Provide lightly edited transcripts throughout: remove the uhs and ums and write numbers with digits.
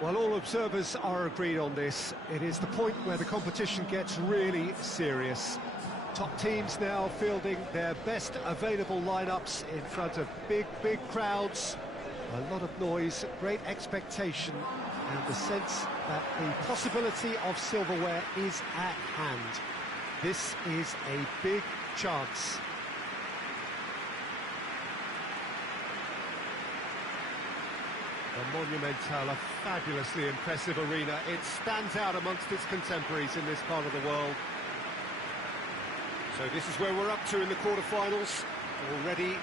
Well, all observers are agreed on this. It is the point where the competition gets really serious. Top teams now fielding their best available lineups in front of big crowds. A lot of noise, great expectation, and the sense that the possibility of silverware is at hand. This is a big chance. The Monumental, a fabulously impressive arena. It stands out amongst its contemporaries in this part of the world. So this is where we're up to in the quarterfinals. Already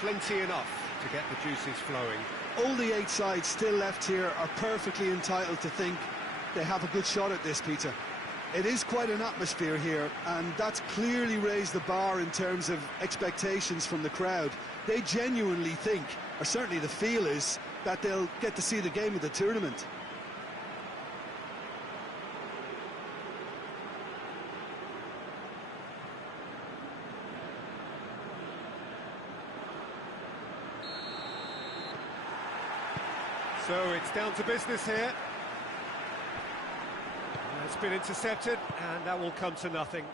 plenty enough to get the juices flowing. All the 8 sides still left here are perfectly entitled to think they have a good shot at this, Peter. It is quite an atmosphere here, and that's clearly raised the bar in terms of expectations from the crowd. They genuinely think, or certainly the feel is, that they'll get to see the game of the tournament. So it's down to business here. It's been intercepted, and that will come to nothing.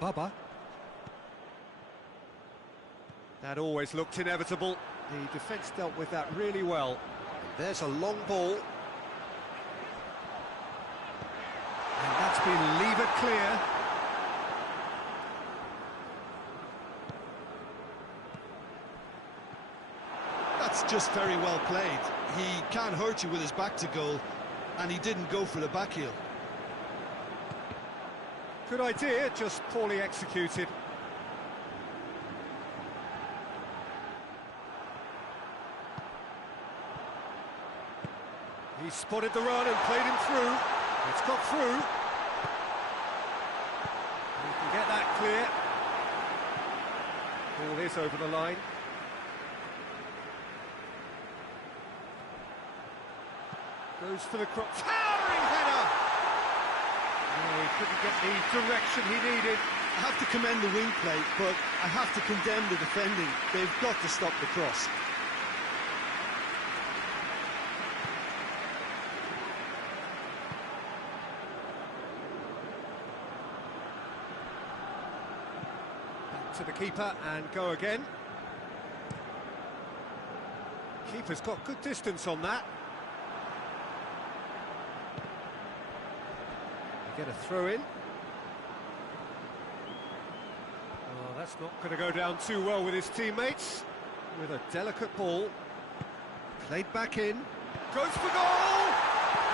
Baba. That always looked inevitable. The defence dealt with that really well. And there's a long ball. And that's been levered clear. That's just very well played. He can't hurt you with his back to goal, and he didn't go for the back heel. Good idea, just poorly executed. He spotted the run and played him through. It's got through. He can get that clear. Ball is over the line. Goes for the cross. Towering header! Oh, he couldn't get the direction he needed. I have to commend the wing play, but I have to condemn the defending. They've got to stop the cross. Back to the keeper and go again. Keeper's got good distance on that. Get a throw in. Oh, that's not going to go down too well with his teammates. With a delicate ball. Played back in. Goes for goal!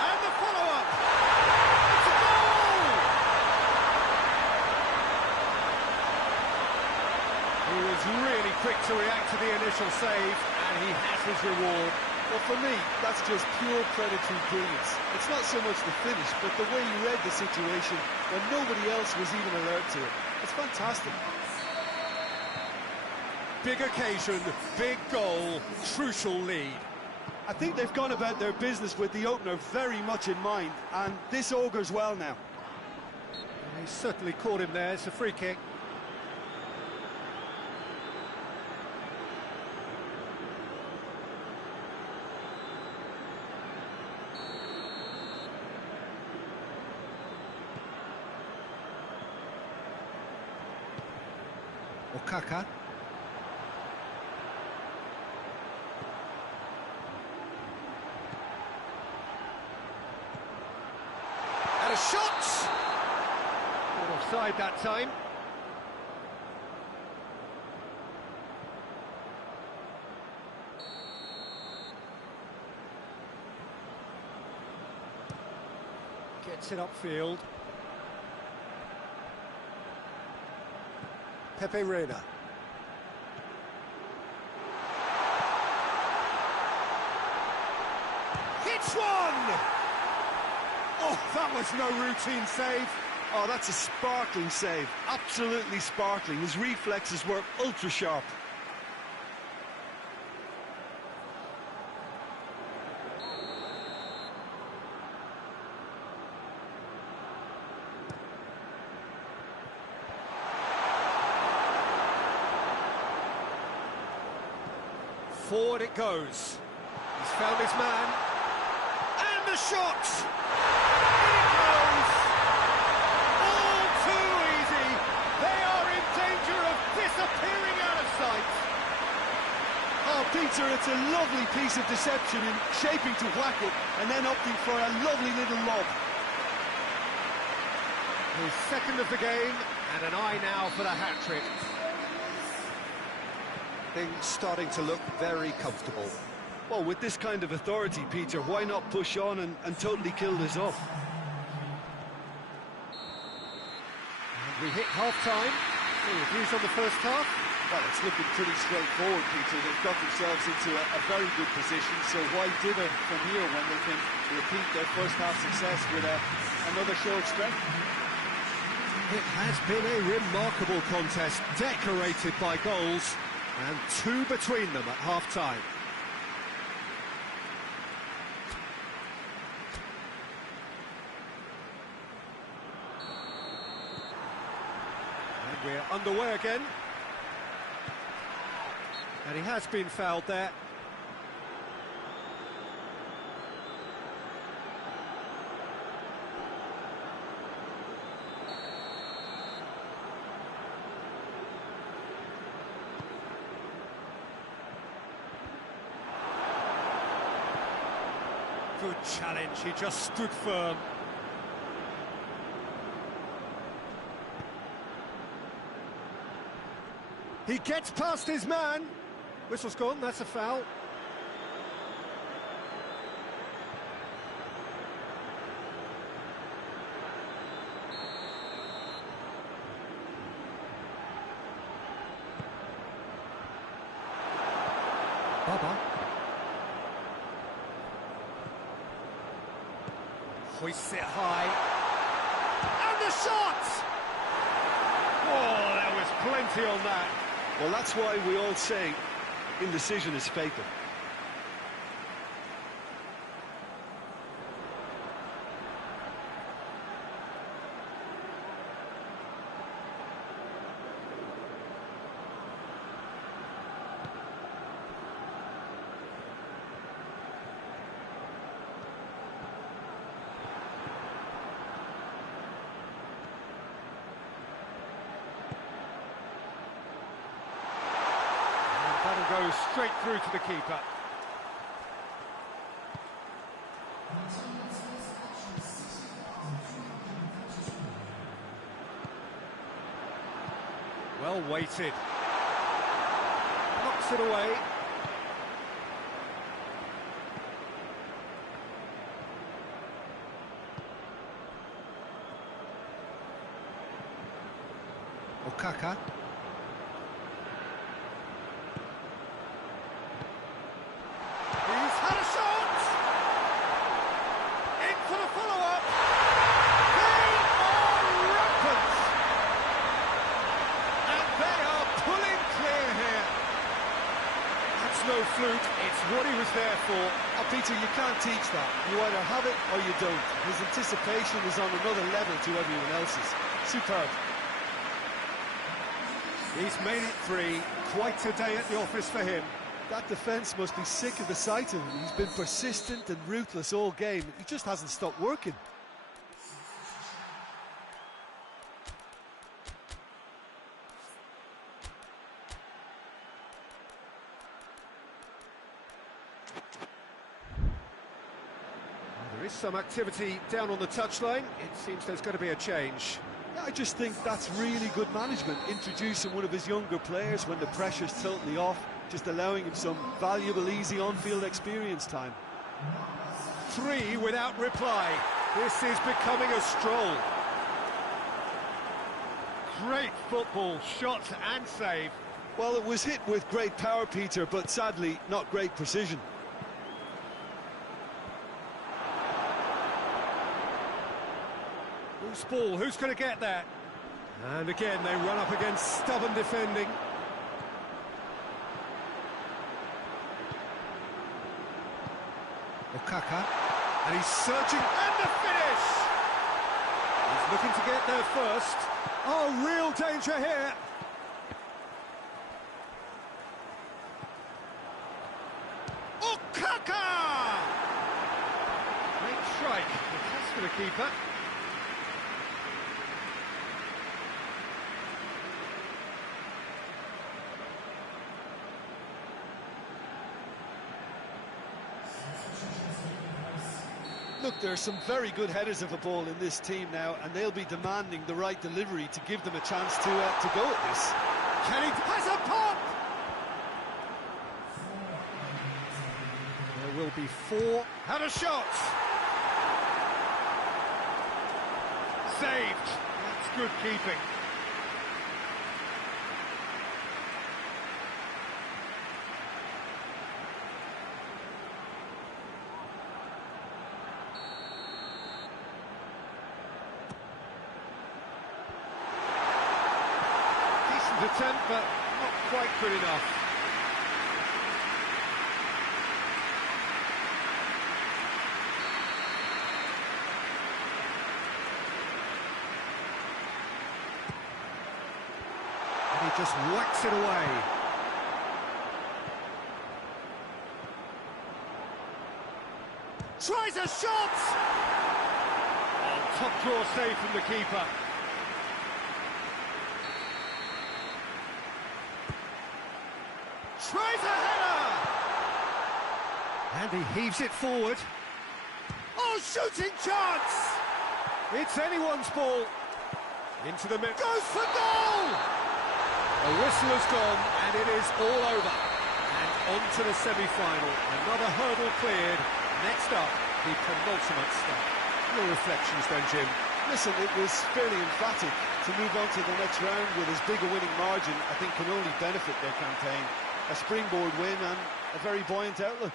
And the follow-up! It's a goal! He was really quick to react to the initial save, and he has his reward. Well, for me, that's just pure predatory brilliance. It's not so much the finish, but the way he read the situation when nobody else was even alert to it. It's fantastic. Big occasion, big goal, crucial lead. I think they've gone about their business with the opener very much in mind, and this augurs well now. He certainly caught him there. It's a free kick. Okaka. And a shot! Not offside that time. Gets it upfield. Pepe Reina. Hits one! Oh, that was no routine save. Oh, that's a sparkling save. Absolutely sparkling. His reflexes were ultra sharp. Forward it goes. He's found his man. And the shot! In it goes! All too easy. They are in danger of disappearing out of sight. Oh, Peter, it's a lovely piece of deception in shaping to whack it and then opting for a lovely little lob. His second of the game, and an eye now for the hat-trick. Things starting to look very comfortable. Well, with this kind of authority, Peter, why not push on and totally kill this off? And we hit half-time. Any views on the first half? Well, it's looking pretty straightforward, Peter. They've got themselves into a very good position, so why dither from here when they can repeat their first half success with another show of strength? It has been a remarkable contest, decorated by goals, and two between them at half-time. And we're underway again. And he has been fouled there. Good challenge, he just stood firm. He gets past his man. Whistle's gone, that's a foul. Baba. Hoists it high. And the shot! Oh, there was plenty on that. Well, that's why we all say indecision is fatal. That'll go straight through to the keeper. Well weighted. Knocks it away. Okaka. He's had a shot! In for the follow-up! They are rampant! And they are pulling clear here. That's no fluke, it's what he was there for. Oh, Peter, you can't teach that. You either have it or you don't. His anticipation is on another level to everyone else's. Superb. He's made it three. Quite a day at the office for him. That defence must be sick of the sight of him. He's been persistent and ruthless all game. He just hasn't stopped working. There is some activity down on the touchline. It seems there's going to be a change. I just think that's really good management, introducing one of his younger players when the pressure's totally off, just allowing him some valuable, easy on-field experience time. 3 without reply. This is becoming a stroll. Great football, shot and save. Well, it was hit with great power, Peter, but sadly, not great precision. Loose ball, who's going to get that? And again, they run up against stubborn defending. Okaka, and he's searching, and the finish! He's looking to get there first. Oh, real danger here. Okaka! for the keeper. Look, there are some very good headers of a ball in this team now, and they'll be demanding the right delivery to give them a chance to go at this. Can he has a pop? There will be 4. Had a shot. Saved. That's good keeping. Attempt, but not quite good enough. And he just whacks it away. Tries a shot! Oh, top draw save from the keeper. Tries a header! And he heaves it forward. Oh, shooting chance! It's anyone's ball. Into the middle. Goes for goal! The whistle has gone, and it is all over. And on to the semi-final. Another hurdle cleared. Next up, the penultimate step. Your reflections then, Jim? Listen, it was fairly emphatic. To move on to the next round with as big a winning margin, I think can only benefit their campaign. A springboard win and a very buoyant outlook.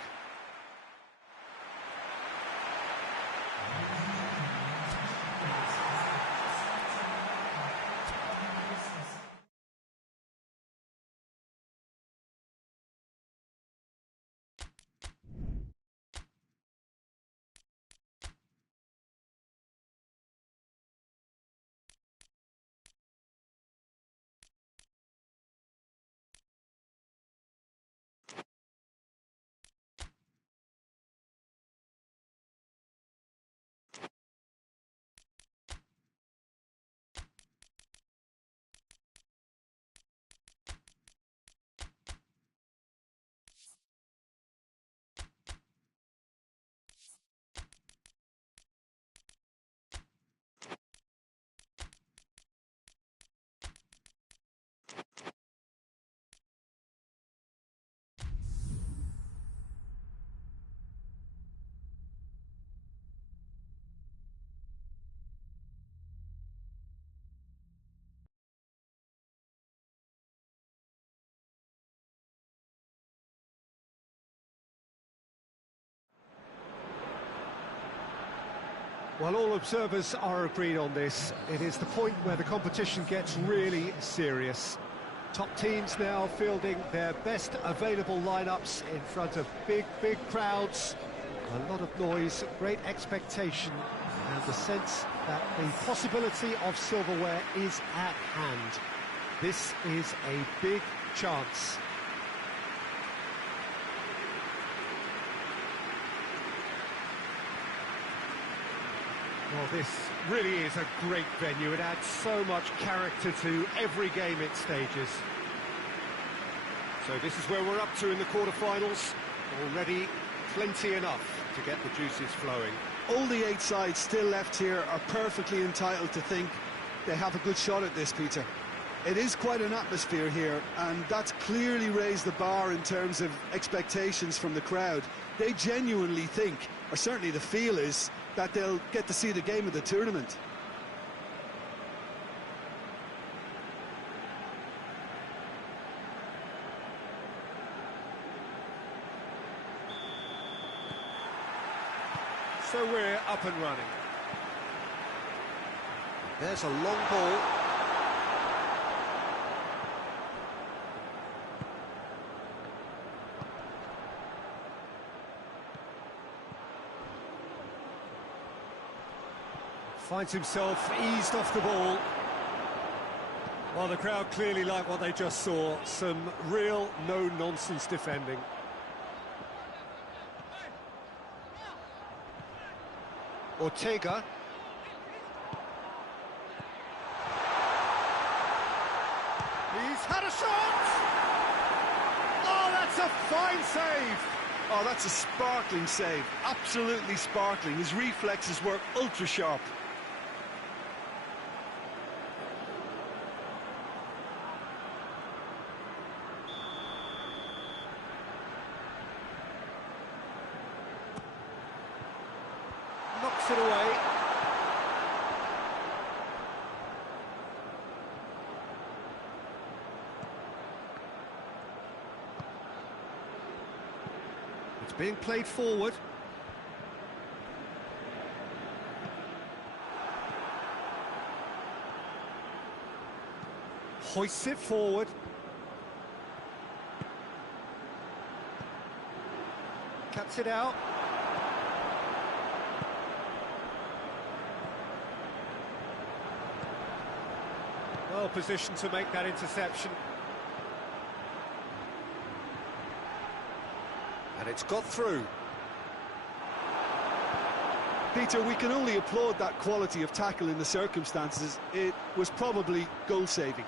Well, all observers are agreed on this. It is the point where the competition gets really serious. Top teams now fielding their best available lineups in front of big crowds. A lot of noise, great expectation, and the sense that the possibility of silverware is at hand. This is a big chance. Well, this really is a great venue. It adds so much character to every game it stages. So this is where we're up to in the quarterfinals. Already plenty enough to get the juices flowing. All the 8 sides still left here are perfectly entitled to think they have a good shot at this, Peter. It is quite an atmosphere here, and that's clearly raised the bar in terms of expectations from the crowd. They genuinely think, or certainly the feel is, that they'll get to see the game of the tournament. So we're up and running. There's a long ball. Finds himself eased off the ball. Well, the crowd clearly like what they just saw. Some real no-nonsense defending. Ortega. had a shot! Oh, that's a fine save! Oh, that's a sparkling save, absolutely sparkling. His reflexes were ultra-sharp. Knocks it away. It's being played forward. Hoists it forward. Cuts it out. Well positioned to make that interception. And it's got through. Peter, we can only applaud that quality of tackle in the circumstances. It was probably goal-saving.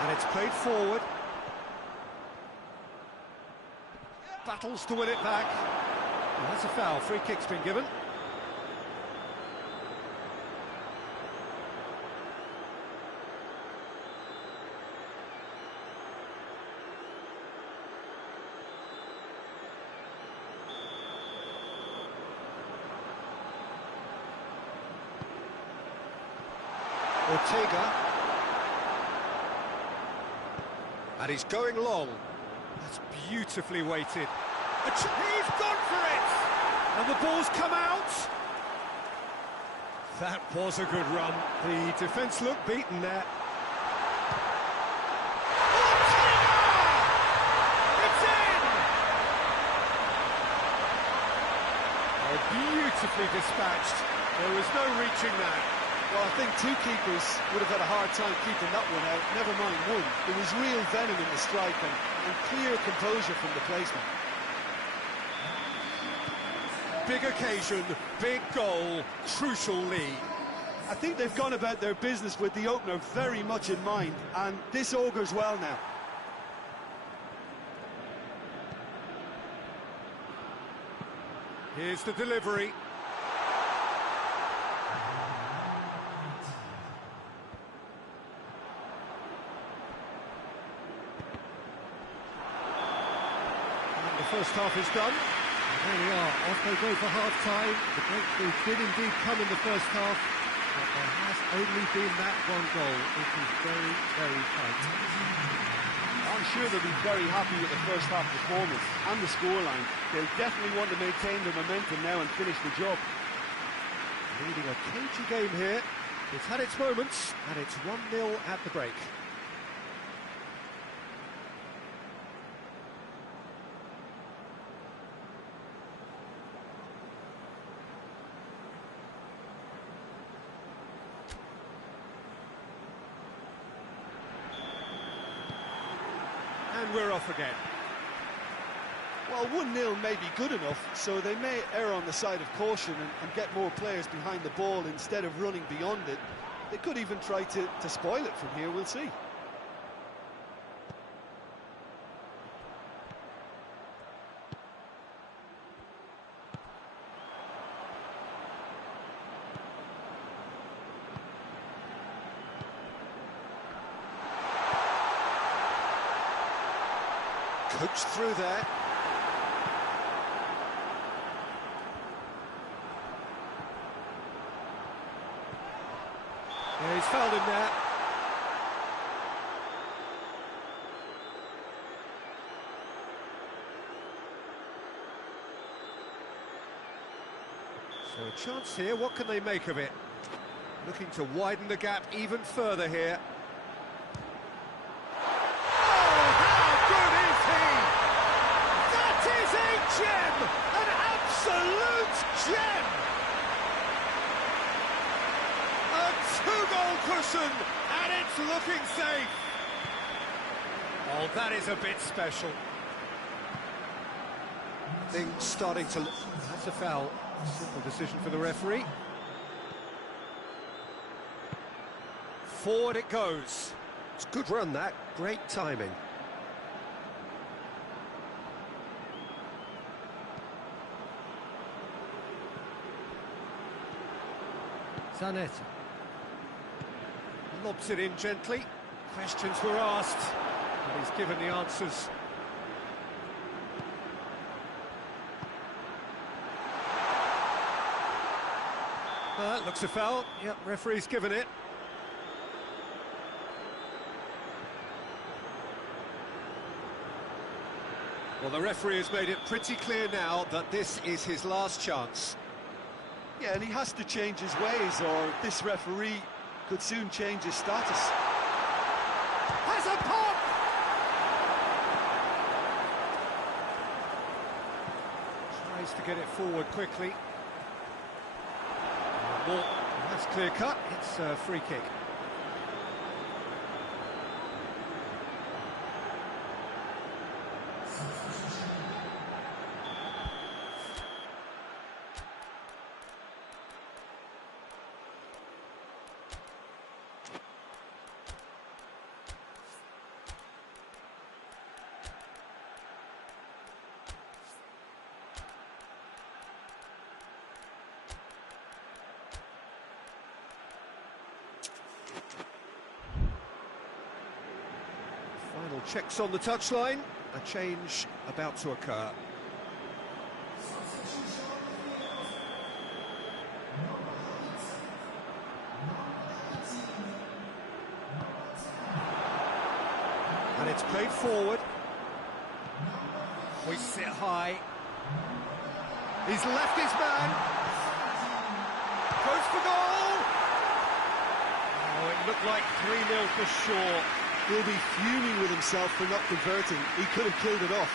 And it's played forward. Battles to win it back. Well, that's a foul. Free kick's been given. Ortega. And he's going long. That's beautifully weighted. He's gone for it! And the ball's come out. That was a good run. The defence looked beaten there. Ortega! It's in! Oh, beautifully dispatched. There was no reaching that. Well, I think two keepers would have had a hard time keeping that one out, never mind one. There was real venom in the strike and clear composure from the placement. Big occasion, big goal, crucial lead. I think they've gone about their business with the opener very much in mind, and this augurs well now. Here's the delivery. The first half is done. There we are, off they go for half-time. The breakthrough did indeed come in the first half, but there has only been that one goal. It is very, very tight. I'm sure they'll be very happy with the first half performance and the scoreline. They'll definitely want to maintain the momentum now and finish the job. Leading a cagey game here. It's had its moments, and it's 1-0 at the break. And we're off again. Well, 1-0 may be good enough, so they may err on the side of caution and get more players behind the ball instead of running beyond it. They could even try to spoil it from here, we'll see. Coached through there. Yeah, he's fouled him there. So a chance here, what can they make of it? Looking to widen the gap even further here. Gem! An absolute gem! A two-goal cushion, and it's looking safe. Oh, that is a bit special. Things starting to... That's a foul. Simple decision for the referee. Forward it goes. It's a good run, that. Great timing. Zanetti. Lobs it in gently. Questions were asked, and he's given the answers. Looks a foul. Yep, referee's given it. Well, the referee has made it pretty clear now that this is his last chance. Yeah, and he has to change his ways, or this referee could soon change his status. Has a pop! Tries to get it forward quickly. Well, that's clear cut. It's a free kick. Final checks on the touchline. A change about to occur. And it's played forward. Hoists it high. He's left his man. Goes for goal! Oh, it looked like 3-0 for sure. He'll be fuming with himself for not converting. He could have killed it off.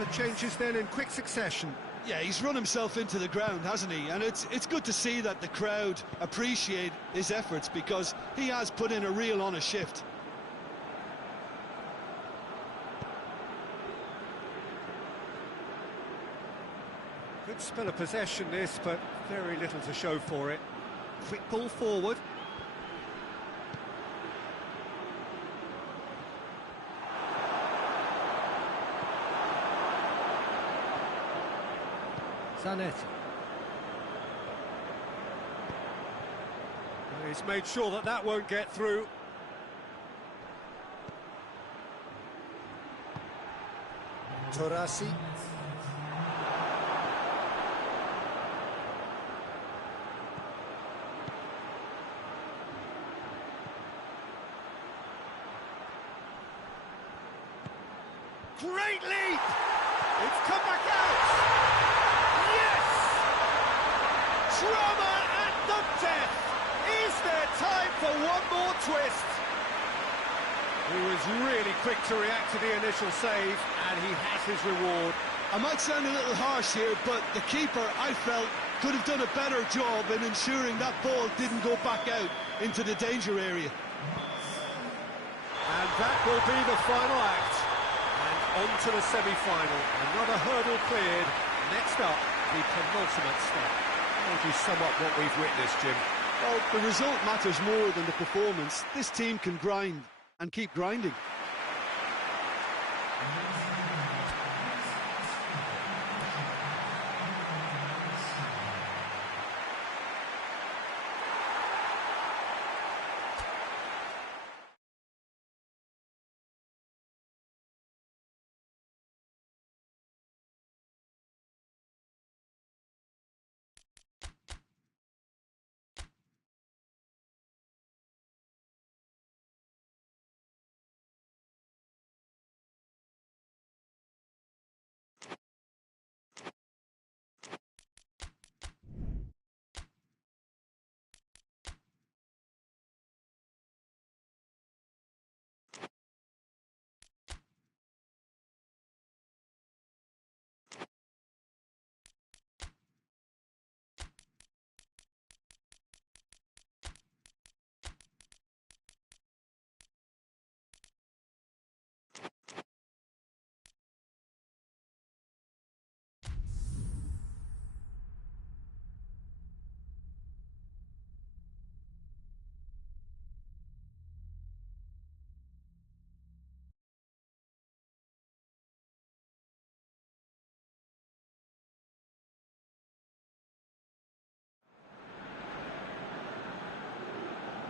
The changes then in quick succession. Yeah, he's run himself into the ground, hasn't he? And it's good to see that the crowd appreciate his efforts, because he has put in a real honest shift. Good spell of possession this, but very little to show for it. Quick ball forward. Zanetti. He's made sure that that won't get through. Torasi. Great leap! It's come back out! Yes! Drama at the death! Is there time for one more twist? He was really quick to react to the initial save, and he has his reward. I might sound a little harsh here, but the keeper, I felt, could have done a better job in ensuring that ball didn't go back out into the danger area. And that will be the final act. On to the semi-final. Another hurdle cleared. Next up, the penultimate step. How would you sum up what we've witnessed, Jim? Well, the result matters more than the performance. This team can grind and keep grinding.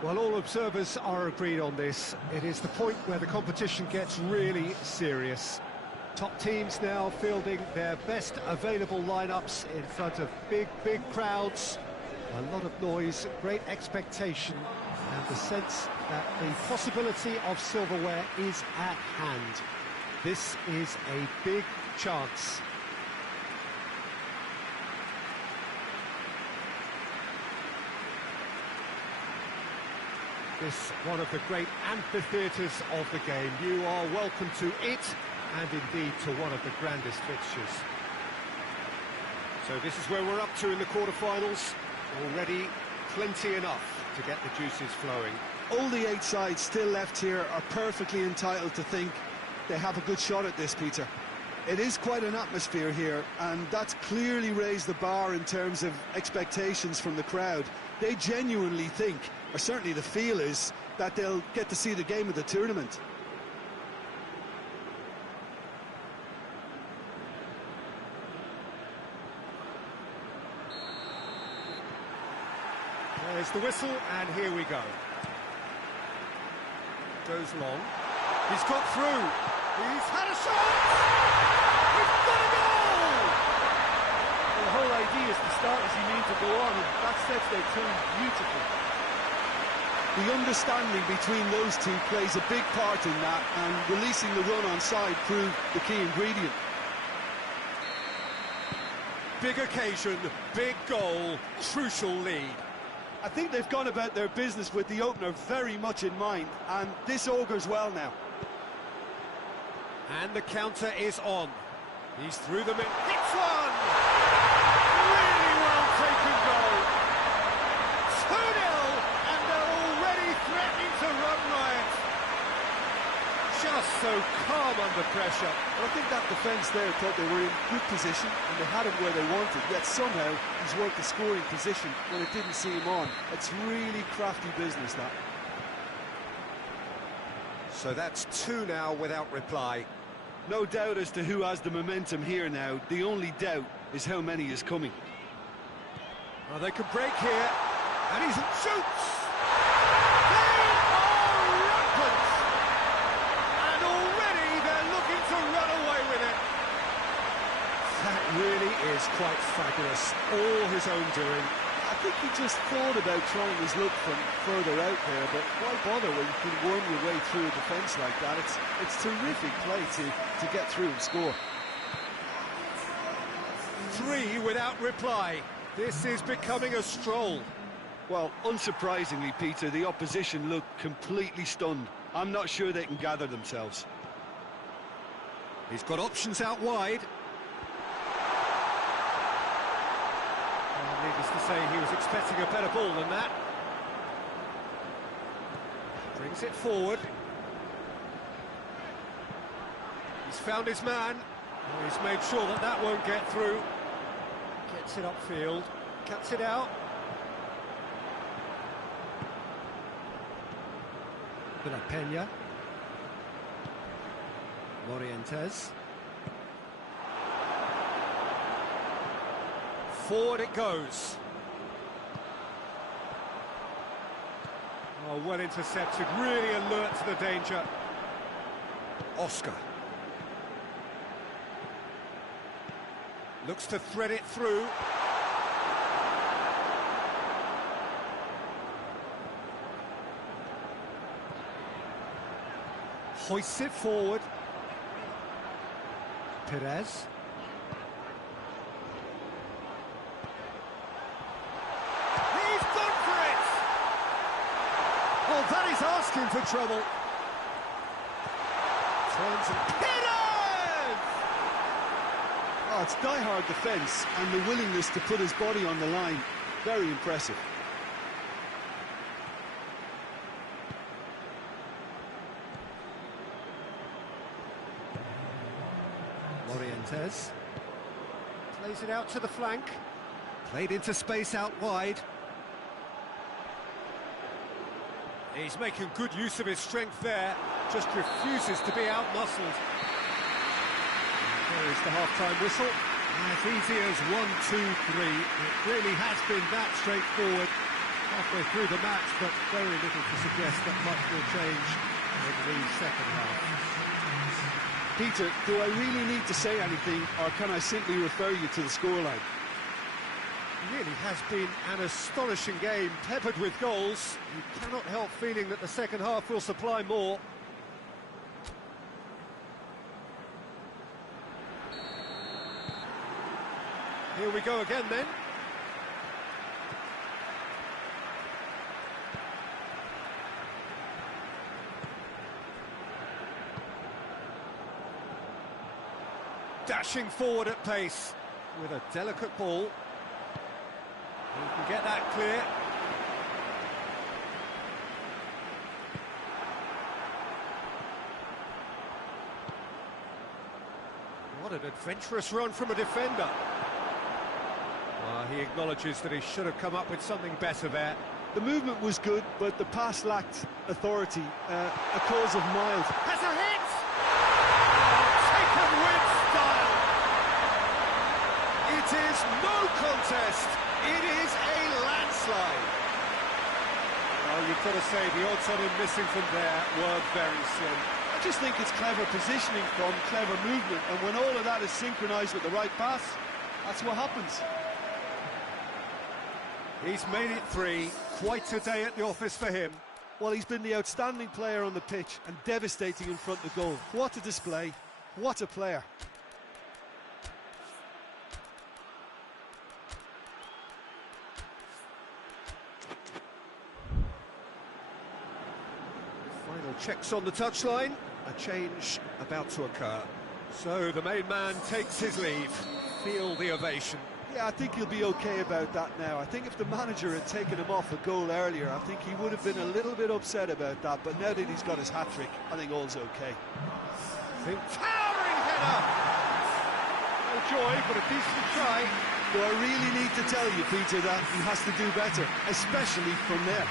Well, all observers are agreed on this. It is the point where the competition gets really serious. Top teams now fielding their best available lineups in front of big crowds. A lot of noise, great expectation, and the sense that the possibility of silverware is at hand. This is a big chance. This one of the great amphitheatres of the game. You are welcome to it, and indeed to one of the grandest fixtures. So this is where we're up to in the quarterfinals. Already plenty enough to get the juices flowing. All the 8 sides still left here are perfectly entitled to think they have a good shot at this, Peter. It is quite an atmosphere here, and that's clearly raised the bar in terms of expectations from the crowd. They genuinely think, or certainly the feel is, that they'll get to see the game of the tournament. There's the whistle, and here we go. Goes long. He's got through. He's had a shot! He's got a goal! Well, the whole idea is to start as you mean to go on, and that sets their tone beautifully. The understanding between those two plays a big part in that, and releasing the run on side proved the key ingredient. Big occasion, big goal, crucial lead. I think they've gone about their business with the opener very much in mind, and this augurs well now. And the counter is on. He's through the middle. Hits one! Really well taken goal. 2-0, and they're already threatening to run riot. Just so calm under pressure. Well, I think that defence there thought they were in good position and they had him where they wanted, yet somehow he's worked the scoring position when it didn't see him on. It's really crafty business, that. So that's 2 now without reply. No doubt as to who has the momentum here now. The only doubt is how many is coming. Oh, they can break here, and he shoots! Really is quite fabulous, all his own doing. I think he just thought about trying his luck from further out there, but why bother when you can worm your way through a defence like that? It's terrific play to get through and score. 3 without reply. This is becoming a stroll. Well, unsurprisingly, Peter, the opposition look completely stunned. I'm not sure they can gather themselves. He's got options out wide. Needless to say, he was expecting a better ball than that. Brings it forward. He's found his man. He's made sure that that won't get through. Gets it upfield. Cuts it out. De La Peña. Morientes. Forward it goes. Oh, well intercepted, really alert to the danger. Oscar. Looks to thread it through. Hoists it forward. Perez. That is asking for trouble. Turns and Perez! Oh, it's die-hard defence and the willingness to put his body on the line. Very impressive. Morientes plays it out to the flank. Played into space out wide. He's making good use of his strength there, just refuses to be out-muscled. There is the half-time whistle. As easy as 1, 2, 3. It really has been that straightforward. halfway through the match, but very little to suggest that much will change in the second half. Peter, do I really need to say anything, or can I simply refer you to the scoreline? It really has been an astonishing game, peppered with goals. You cannot help feeling that the second half will supply more. Here we go again then. Dashing forward at pace with a delicate ball. He can get that clear. What an adventurous run from a defender. He acknowledges that he should have come up with something better there. The movement was good, but the pass lacked authority, a cause of mild. Has a hit! Taken with style! It is no contest! It is a landslide! Well, you've got to say the odds on him missing from there were very slim. I just think it's clever positioning from clever movement, and when all of that is synchronised with the right pass, that's what happens. He's made it 3, quite a day at the office for him. Well, he's been the outstanding player on the pitch and devastating in front of goal. What a display, what a player. Final checks on the touchline, a change about to occur. So the main man takes his leave. Feel the ovation. Yeah, I think he'll be okay about that now. I think if the manager had taken him off a goal earlier, I think he would have been a little bit upset about that. But now that he's got his hat-trick, I think all's okay. Towering header! No joy, but a decent try. Do I really need to tell you, Peter, that he has to do better, especially from there?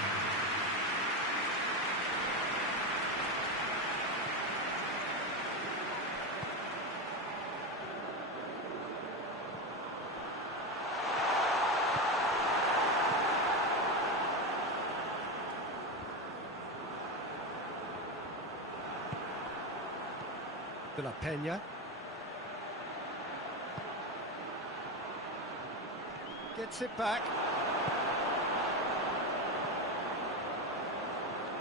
De La Peña. Gets it back.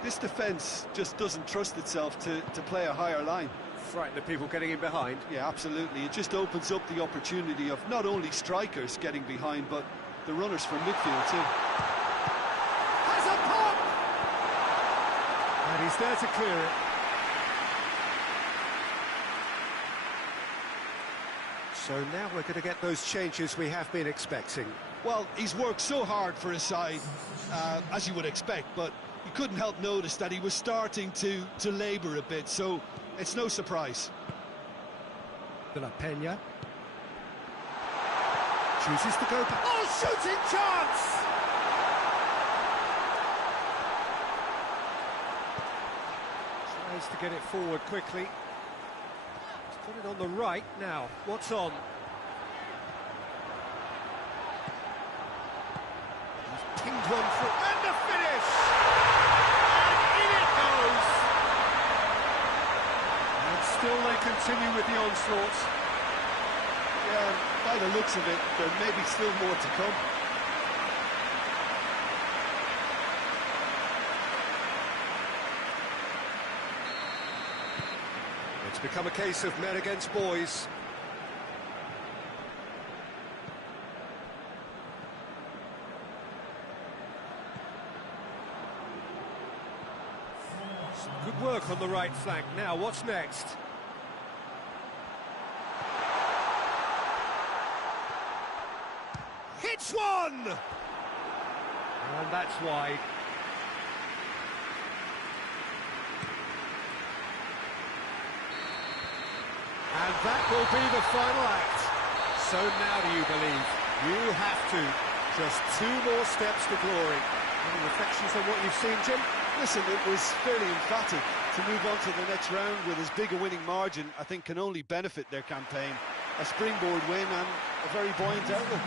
This defence just doesn't trust itself to play a higher line. Frighten the people getting in behind. Yeah, absolutely. It just opens up the opportunity of not only strikers getting behind, but the runners from midfield too. Has a pop! And he's there to clear it. So now we're going to get those changes we have been expecting. Well, he's worked so hard for his side, as you would expect, but you couldn't help notice that he was starting to labour a bit, so it's no surprise. De La Peña. Chooses to go... Oh, shooting chance! Tries to get it forward quickly. Put it on the right now. What's on? He's pinged one through. And the finish! And in it goes! And still they continue with the onslaught. Yeah, by the looks of it, there may be still more to come. It's become a case of men against boys. Some good work on the right flank. Now, what's next? Hits one! And that's wide. And that will be the final act. So now do you believe? You have to. Just 2 more steps to glory. Any reflections on what you've seen, Jim? Listen, it was fairly emphatic. To move on to the next round with as big a winning margin, I think can only benefit their campaign. A springboard win and a very buoyant outlook.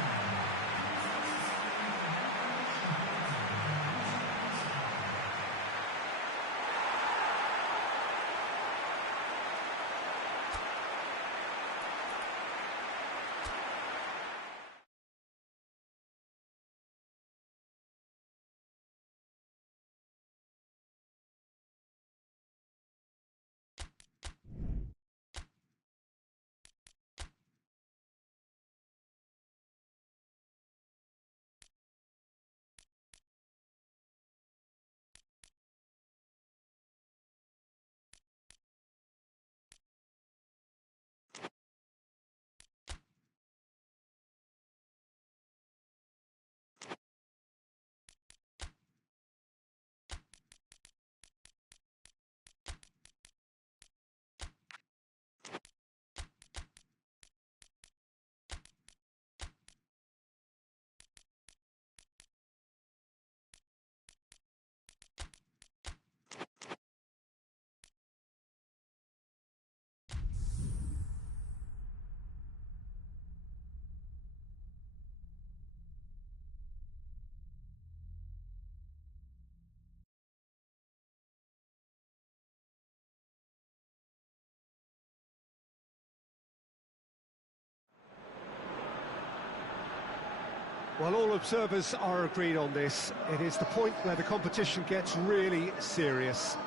Well, all observers are agreed on this. It is the point where the competition gets really serious.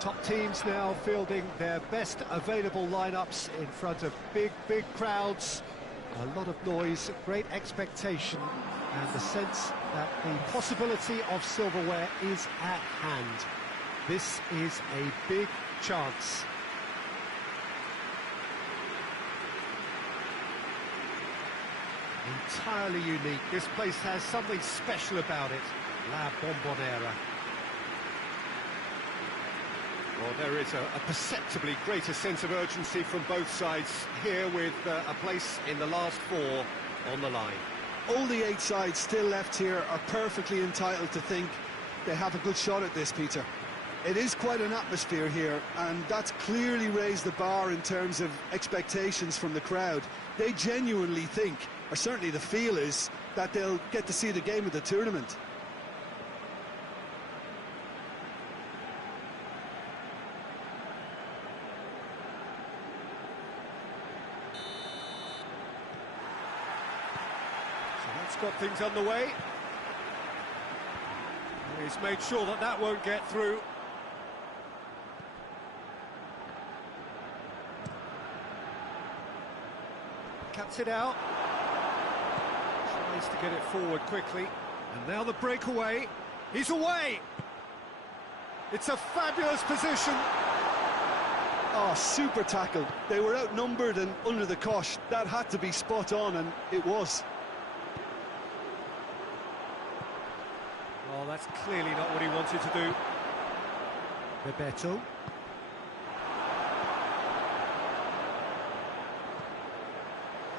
Top teams now fielding their best available lineups in front of big crowds. A lot of noise, great expectation, and the sense that the possibility of silverware is at hand. This is a big chance. Entirely unique. This place has something special about it. La Bombonera. Well, there is a perceptibly greater sense of urgency from both sides here, with a place in the last four on the line. All the 8 sides still left here are perfectly entitled to think they have a good shot at this, Peter. It is quite an atmosphere here, and that's clearly raised the bar in terms of expectations from the crowd. They genuinely think, or certainly the feel is, that they'll get to see the game of the tournament. So that's got things underway. He's made sure that that won't get through. Cuts it out. Tries to get it forward quickly. And now the breakaway. He's away! It's a fabulous position. Oh, super tackle. They were outnumbered and under the cosh. That had to be spot on, and it was. Oh, that's clearly not what he wanted to do. Bebeto.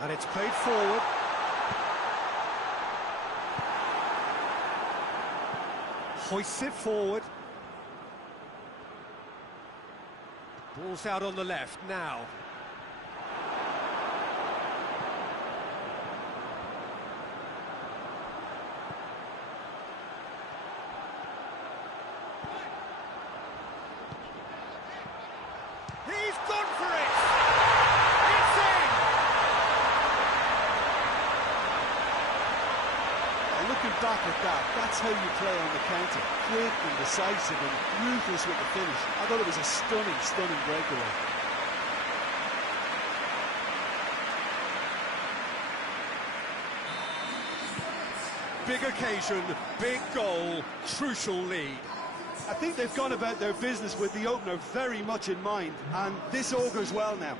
And it's played forward. Hoists it forward. Ball's out on the left now. He's gone for it! It's in! Looking back at that, that's how you play on the counter. Quick and decisive and ruthless with the finish. I thought it was a stunning breakaway. Big occasion, big goal, crucial lead. I think they've gone about their business with the opener very much in mind, and this augurs well now.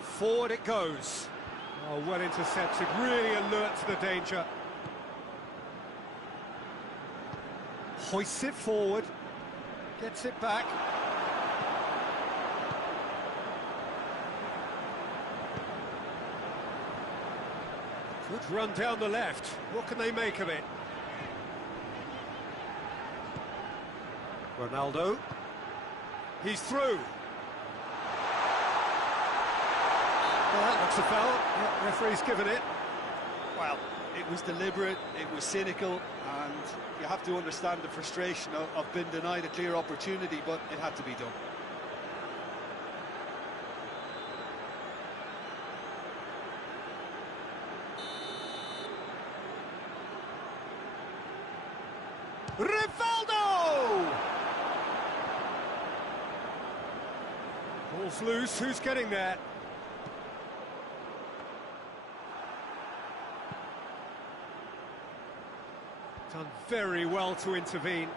Forward it goes. Oh, well intercepted, really alert to the danger. Hoists it forward, gets it back. Good run down the left. What can they make of it? Ronaldo. He's through. Well, that looks a foul. Yep, referee's given it. Well, it was deliberate, it was cynical, and you have to understand the frustration of being denied a clear opportunity, but it had to be done. Rivaldo! Ball's loose, who's getting there? Done very well to intervene.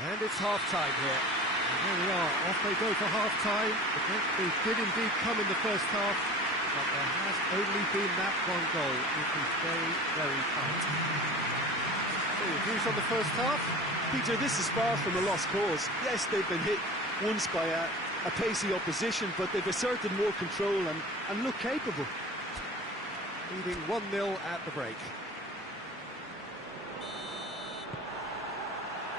And it's half-time here. And here we are, off they go for half-time. The breakthrough did indeed come in the first half, but there has only been that one goal, which is very tight. So your views on the first half? Peter, this is far from a lost cause. Yes, they've been hit once by a pacey opposition, but they've asserted more control and look capable. Leading 1-0 at the break.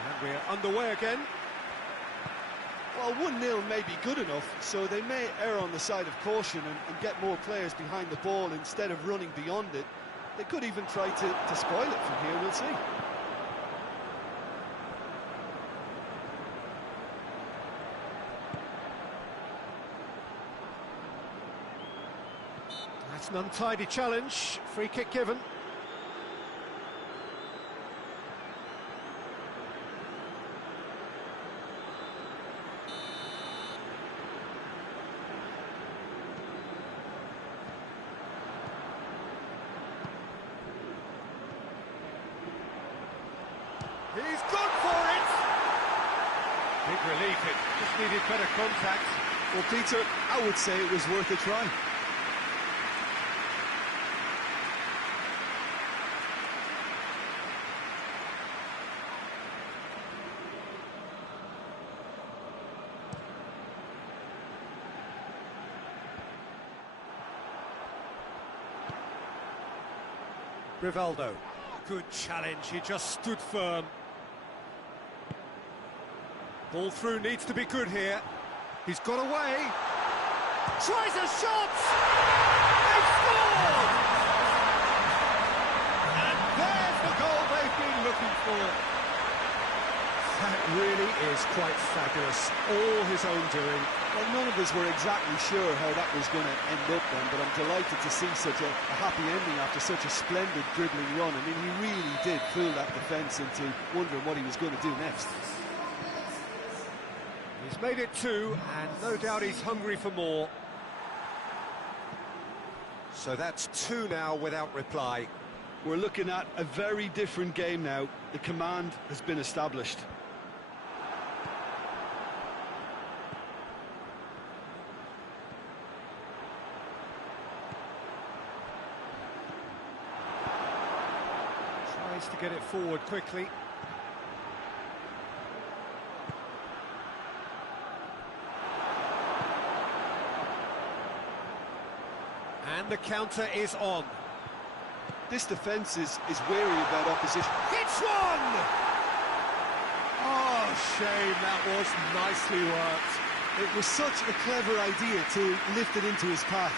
And we're underway again. Well, 1-0 may be good enough, so they may err on the side of caution and get more players behind the ball instead of running beyond it. They could even try to spoil it from here, we'll see. That's an untidy challenge, free kick given. He's gone for it! Big relief, it just needed better contact. Well, Peter, I would say it was worth a try. Rivaldo, good challenge, he just stood firm. Ball through needs to be good here. He's got away. Tries a shot! They scored! And there's the goal they've been looking for. That really is quite fabulous. All his own doing. Well, none of us were exactly sure how that was going to end up then, but I'm delighted to see such a happy ending after such a splendid dribbling run. I mean, he really did fool that defence into wondering what he was going to do next. He's made it 2, and no doubt he's hungry for more. So that's 2 now without reply. We're looking at a very different game now. The command has been established. Tries to get it forward quickly. And the counter is on. This defence is wary about opposition. Hits one! Oh, shame, that was nicely worked. It was such a clever idea to lift it into his path.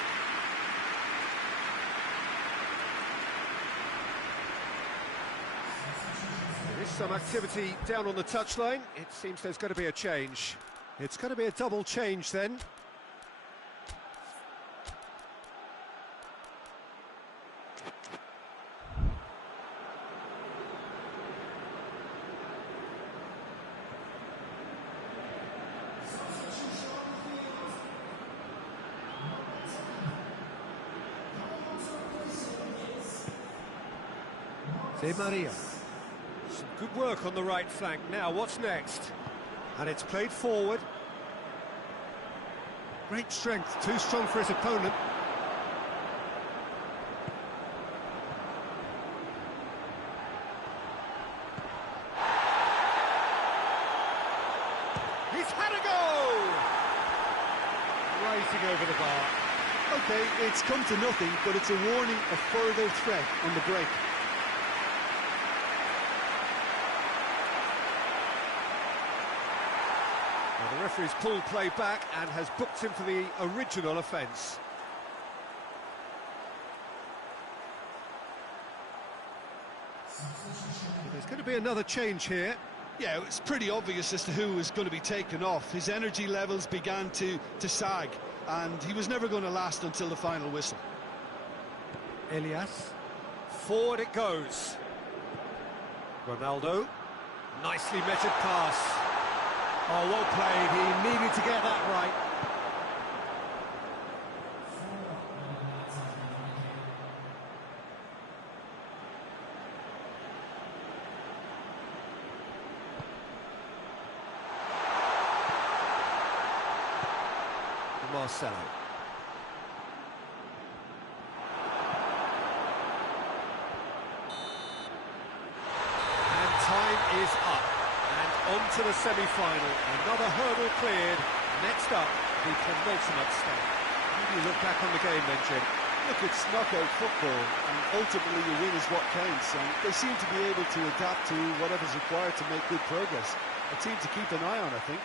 There is some activity down on the touchline. It seems there's going to be a change. It's going to be a double change then. Di Maria. Some good work on the right flank. Now, what's next? And it's played forward. Great strength, too strong for his opponent. He's had a go! Rising over the bar. Okay, it's come to nothing, but it's a warning of further threat on the break. The referee's pulled play back and has booked him for the original offence. There's going to be another change here. Yeah, it was pretty obvious as to who was going to be taken off. His energy levels began to sag, and he was never going to last until the final whistle. Elias. Forward it goes. Ronaldo. Nicely measured pass. Oh, well played. He needed to get that right. Marcelo. And time is up. And on to the semi-final. Another hurdle cleared. Next up, the penultimate step. How do you look back on the game then, Jim? Look, it's knockout football, and ultimately you win is what counts, and they seem to be able to adapt to whatever's required to make good progress. A team to keep an eye on, I think.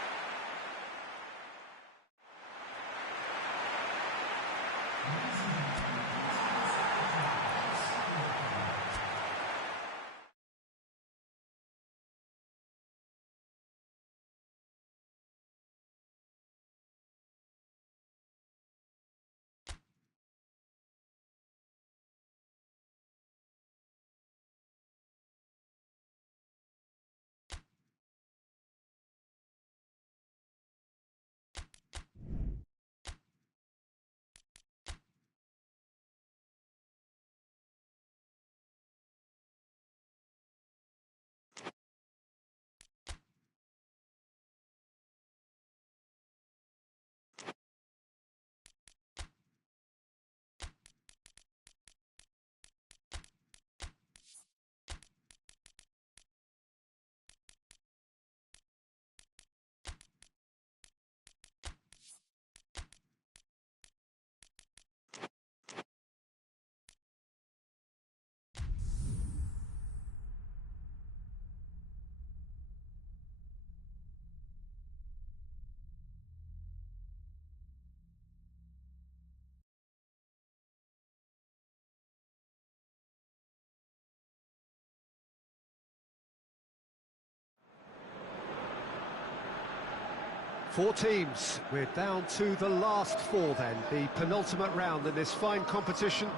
Four teams. We're down to the last four then, the penultimate round in this fine competition.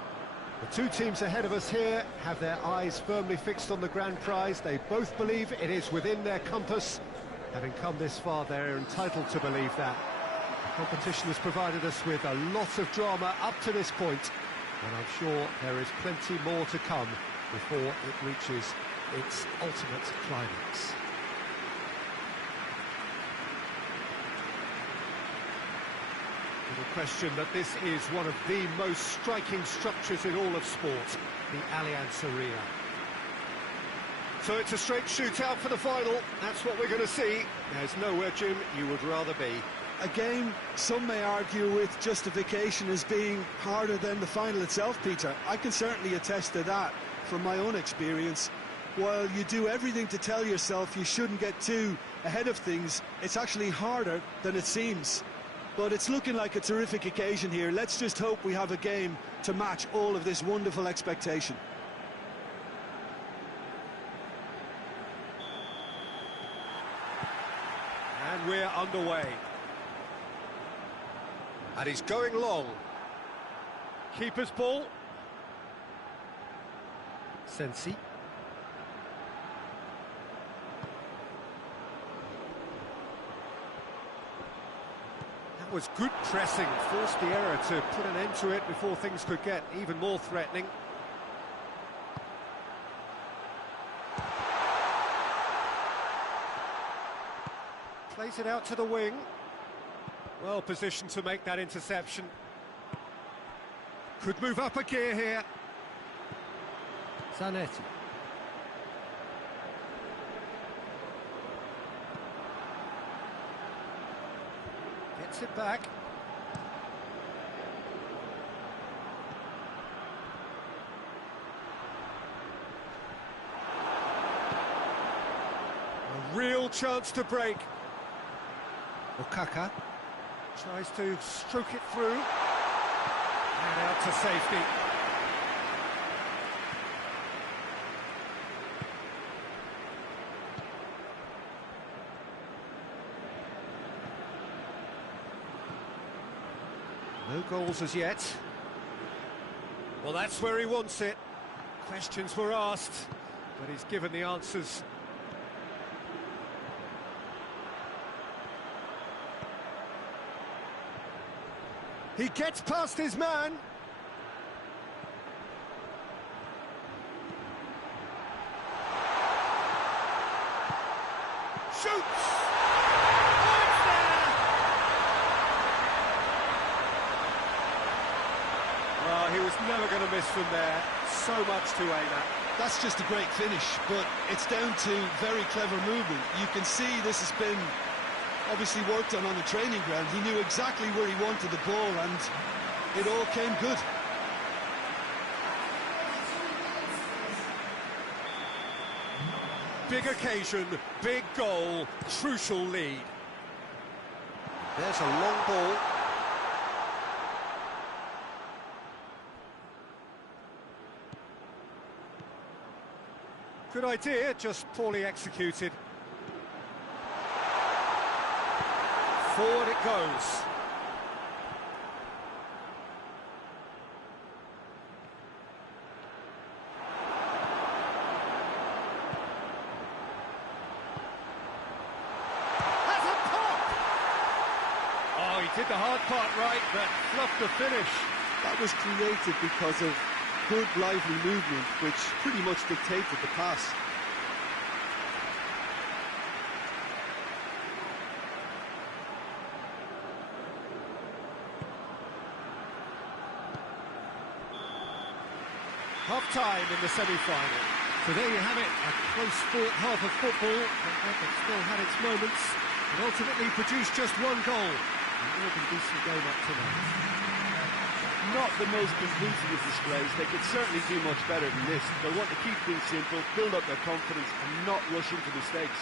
The two teams ahead of us here have their eyes firmly fixed on the grand prize. They both believe it is within their compass. Having come this far, they're entitled to believe that. The competition has provided us with a lot of drama up to this point, and I'm sure there is plenty more to come before it reaches its ultimate climax. No question that this is one of the most striking structures in all of sport, the Allianz Arena. So it's a straight shootout for the final. That's what we're going to see. There's nowhere, Jim, you would rather be. A game some may argue with justification as being harder than the final itself, Peter. I can certainly attest to that from my own experience. While you do everything to tell yourself you shouldn't get too ahead of things, it's actually harder than it seems. But it's looking like a terrific occasion here. Let's just hope we have a game to match all of this wonderful expectation. And we're underway. And he's going long. Keeper's ball. Sensi. That was good pressing, forced the error to put an end to it before things could get even more threatening. Plays it out to the wing. Well positioned to make that interception. Could move up a gear here. Zanetti. Gets it back. A real chance to break. Okaka tries to stroke it through. And out to safety. No goals as yet. Well, that's where he wants it. Questions were asked, but he's given the answers. He gets past his man. Shoots! He was never going to miss from there. So much to aim at. That's just a great finish, but it's down to very clever movement. You can see this has been obviously worked on the training ground. He knew exactly where he wanted the ball, and it all came good. Big occasion, big goal, crucial lead. There's a long ball. Good idea, just poorly executed. Forward it goes. Has a pop! Oh, he did the hard part right, but fluffed the finish. That was created because of good, lively movement, which pretty much dictated the pass. Half-time in the semi-final. So there you have it, a close-fought half of football, but that still had its moments, and ultimately produced just one goal. A more than decent game up to now. Not the most convincing of displays. They could certainly do much better than this. They want to keep things simple, build up their confidence and not rush into mistakes.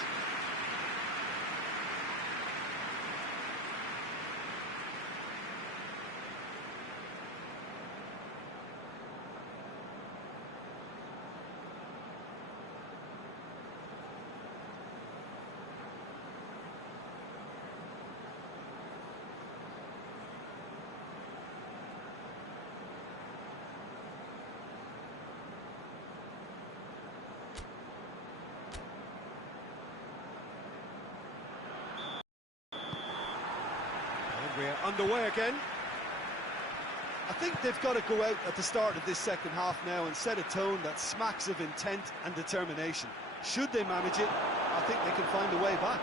we're underway again. I think they've got to go out at the start of this second half now and set a tone that smacks of intent and determination. Should they manage it, I think they can find a way back.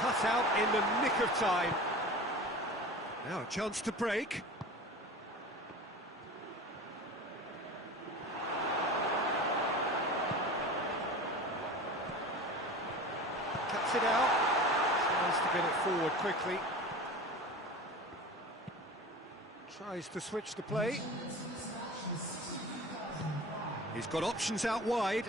Cut out in the nick of time. Now a chance to break. Cuts it out. Tries to get it forward quickly. Tries to switch the play. He's got options out wide.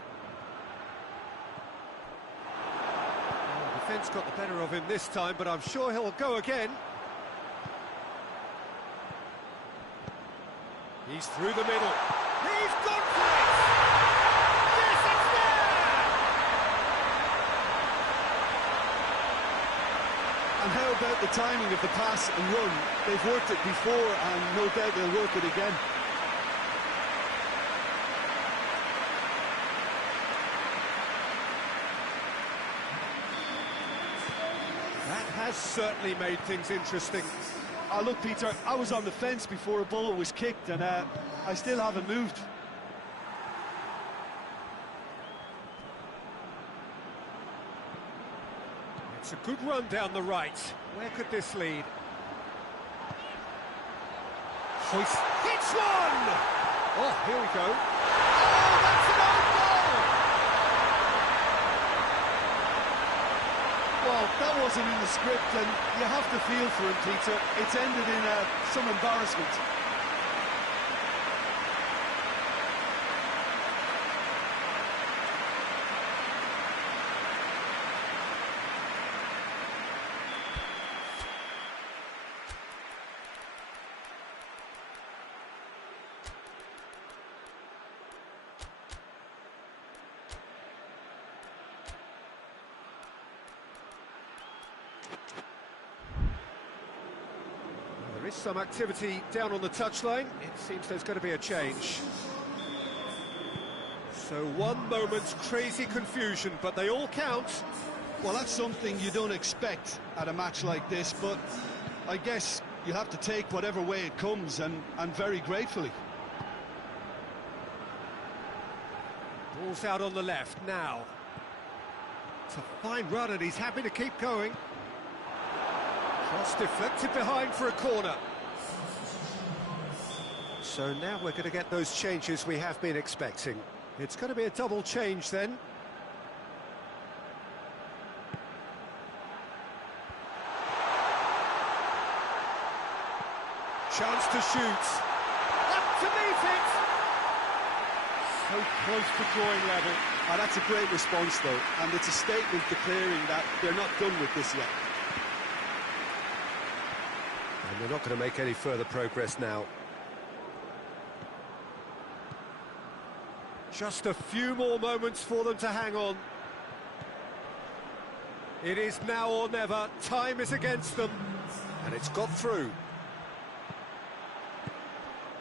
Defence got the better of him this time, but I'm sure he'll go again. He's through the middle. He's gone for it! Yes, it's there! And how about the timing of the pass and run? They've worked it before and no doubt they'll work it again. That has certainly made things interesting. Oh, look, Peter, I was on the fence before a ball was kicked, and I still haven't moved. It's a good run down the right. Where could this lead? Hoist hits one! Oh, here we go. Oh, that's an own goal! Well, that wasn't in the script, and you have to feel for him, Peter. It's ended in some embarrassment. There is some activity down on the touchline. It seems there's going to be a change. So one moment's crazy confusion, but they all count. Well, that's something you don't expect at a match like this, but I guess you have to take whatever way it comes, and very gratefully. Ball's out on the left now. It's a fine run and he's happy to keep going. Cross deflected behind for a corner. So now we're going to get those changes we have been expecting. It's going to be a double change then. Chance to shoot. Up to meet it! So close to drawing level. And that's a great response, though, and it's a statement declaring that they're not done with this yet. And they're not going to make any further progress now. Just a few more moments for them to hang on. It is now or never. Time is against them. And it's got through.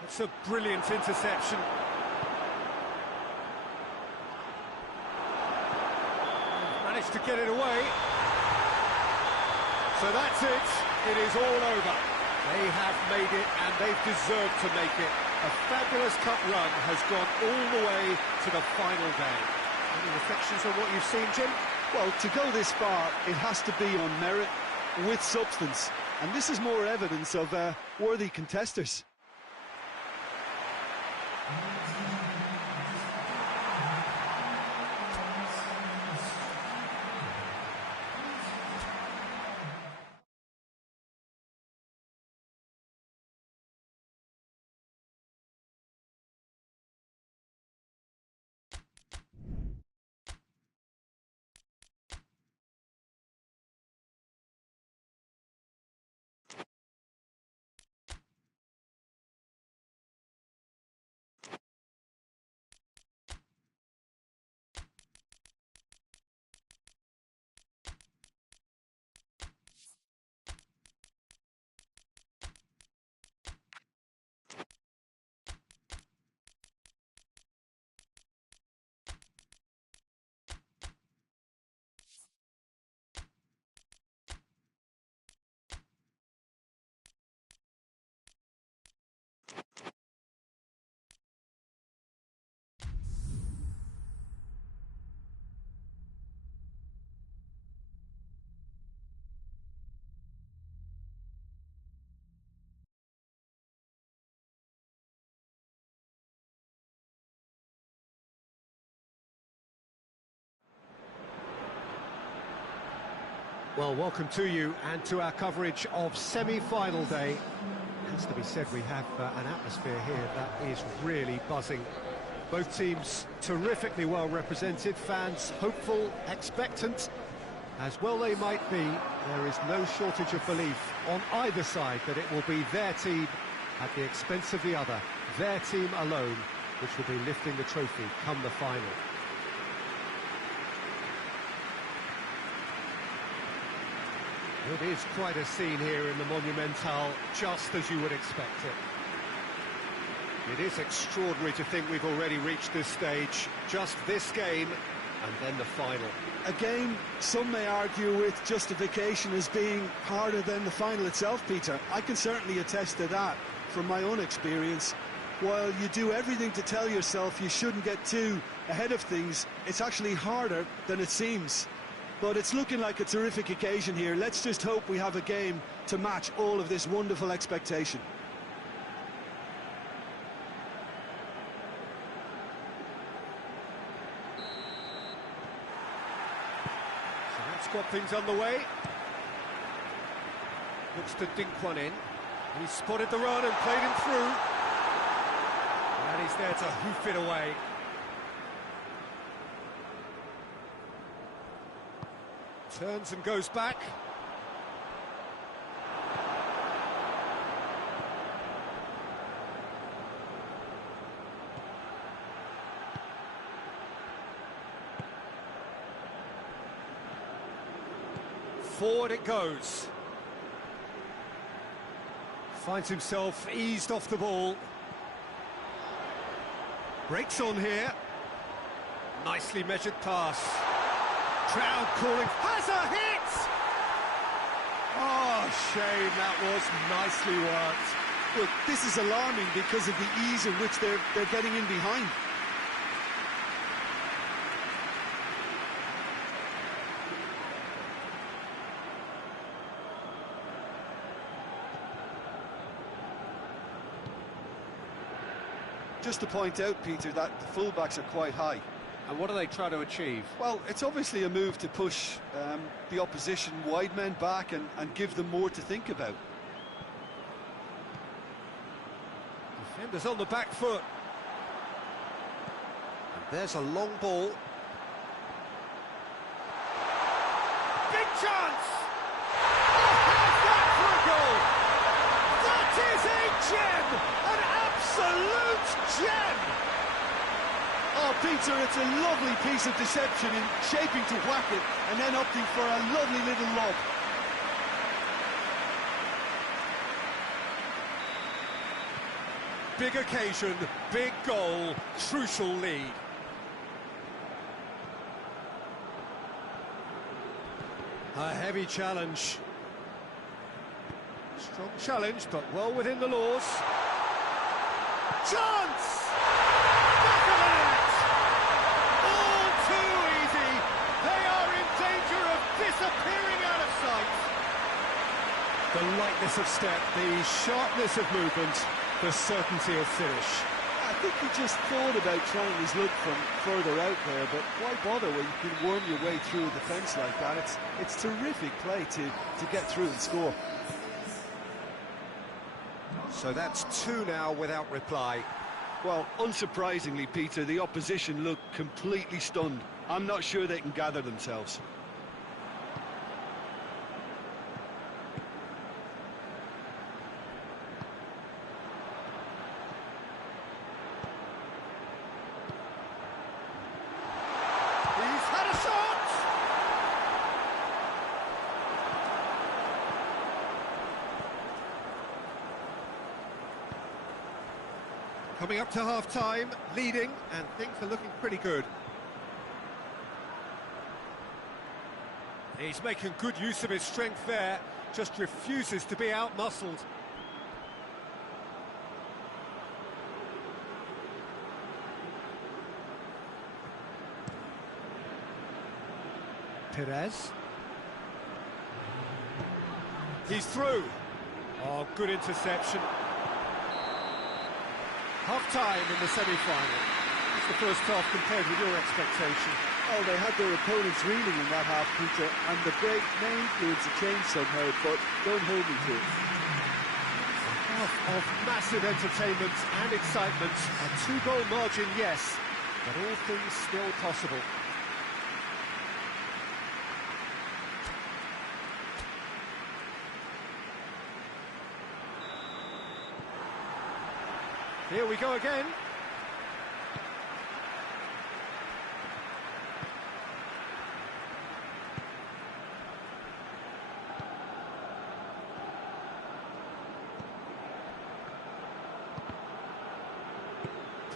It's a brilliant interception. Managed to get it away. So that's it. It is all over. They have made it, and they've deserved to make it. A fabulous cup run has gone all the way to the final day. Any reflections on what you've seen, Jim? Well, to go this far, it has to be on merit, with substance. And this is more evidence of worthy contesters. Well, welcome to you and to our coverage of semi-final day. It has to be said, we have an atmosphere here that is really buzzing. Both teams terrifically well represented, fans hopeful, expectant. As well they might be, there is no shortage of belief on either side that it will be their team at the expense of the other, their team alone, which will be lifting the trophy come the final. It is quite a scene here in the Monumental, just as you would expect it. It is extraordinary to think we've already reached this stage, just this game, and then the final. A game some may argue with justification as being harder than the final itself, Peter. I can certainly attest to that from my own experience. While you do everything to tell yourself you shouldn't get too ahead of things, it's actually harder than it seems. But it's looking like a terrific occasion here. Let's just hope we have a game to match all of this wonderful expectation. So that's got things underway. Looks to dink one in. He spotted the run and played him through. And he's there to hoof it away. Turns and goes back. Forward it goes. Finds himself eased off the ball. Breaks on here. Nicely measured pass. Crowd calling, has a hit! Oh, shame, that was nicely worked. Look, this is alarming because of the ease in which they're getting in behind. Just to point out, Peter, that the fullbacks are quite high. And what do they try to achieve? Well, it's obviously a move to push the opposition wide men back and give them more to think about. Defenders on the back foot. And there's a long ball. Big chance! How's that for a goal? That is a gem! An absolute gem! Oh, Peter, it's a lovely piece of deception in shaping to whack it and then opting for a lovely little lob. Big occasion, big goal, crucial lead. A heavy challenge. Strong challenge, but well within the laws. Chance! Back of the net! All too easy. They are in danger of disappearing out of sight. The lightness of step, the sharpness of movement, the certainty of finish. I think he just thought about trying his look from further out there, but why bother when you can worm your way through a defence like that? It's terrific play to get through and score. So that's two now without reply. Well, unsurprisingly, Peter, the opposition look completely stunned. I'm not sure they can gather themselves. He's had a shot! Coming up to half-time, leading, and things are looking pretty good. He's making good use of his strength there, just refuses to be out-muscled. Perez. He's through. Oh, good interception. Half-time in the semi-final. It's the first half compared with your expectation. Oh, they had their opponents reeling in that half, Peter, and the break may influence a change somehow, but don't hold me to it. Half of massive entertainment and excitement. A two-goal margin, yes, but all things still possible. Here we go again.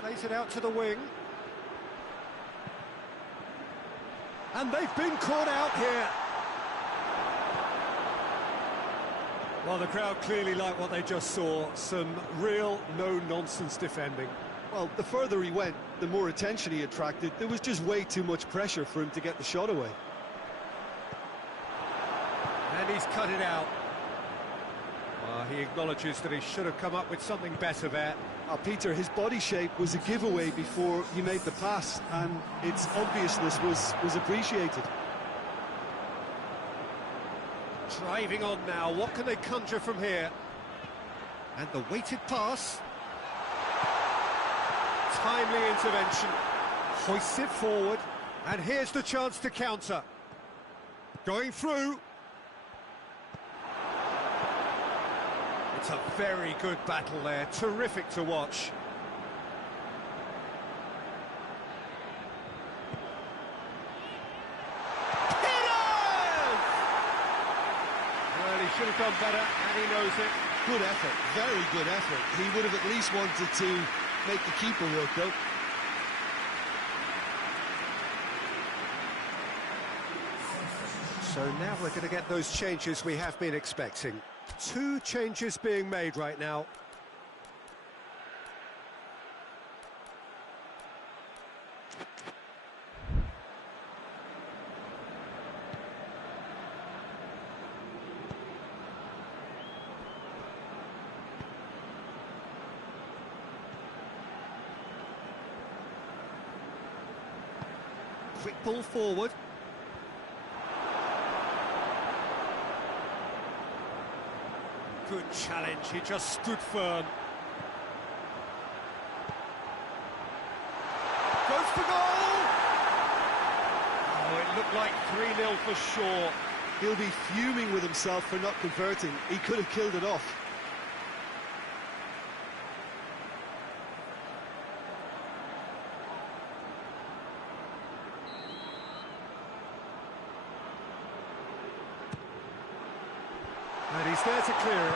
Plays it out to the wing. And they've been caught out here. Well, the crowd clearly like what they just saw. Some real no-nonsense defending. Well, the further he went, the more attention he attracted. There was just way too much pressure for him to get the shot away. And he's cut it out. He acknowledges that he should have come up with something better there. Peter, his body shape was a giveaway before he made the pass, and its obviousness was appreciated. Driving on now, what can they conjure from here? And the weighted pass. Timely intervention. Hoists it forward, and here's the chance to counter. Going through. It's a very good battle there, terrific to watch. Well, he should have done better, and he knows it. Good effort, very good effort. He would have at least wanted to make the keeper work, though. So now we're going to get those changes we have been expecting. Two changes being made right now. Quick ball forward. Good challenge, he just stood firm. Goes for goal! Oh, it looked like 3-0 for sure. He'll be fuming with himself for not converting. He could have killed it off. And he's there to clear it.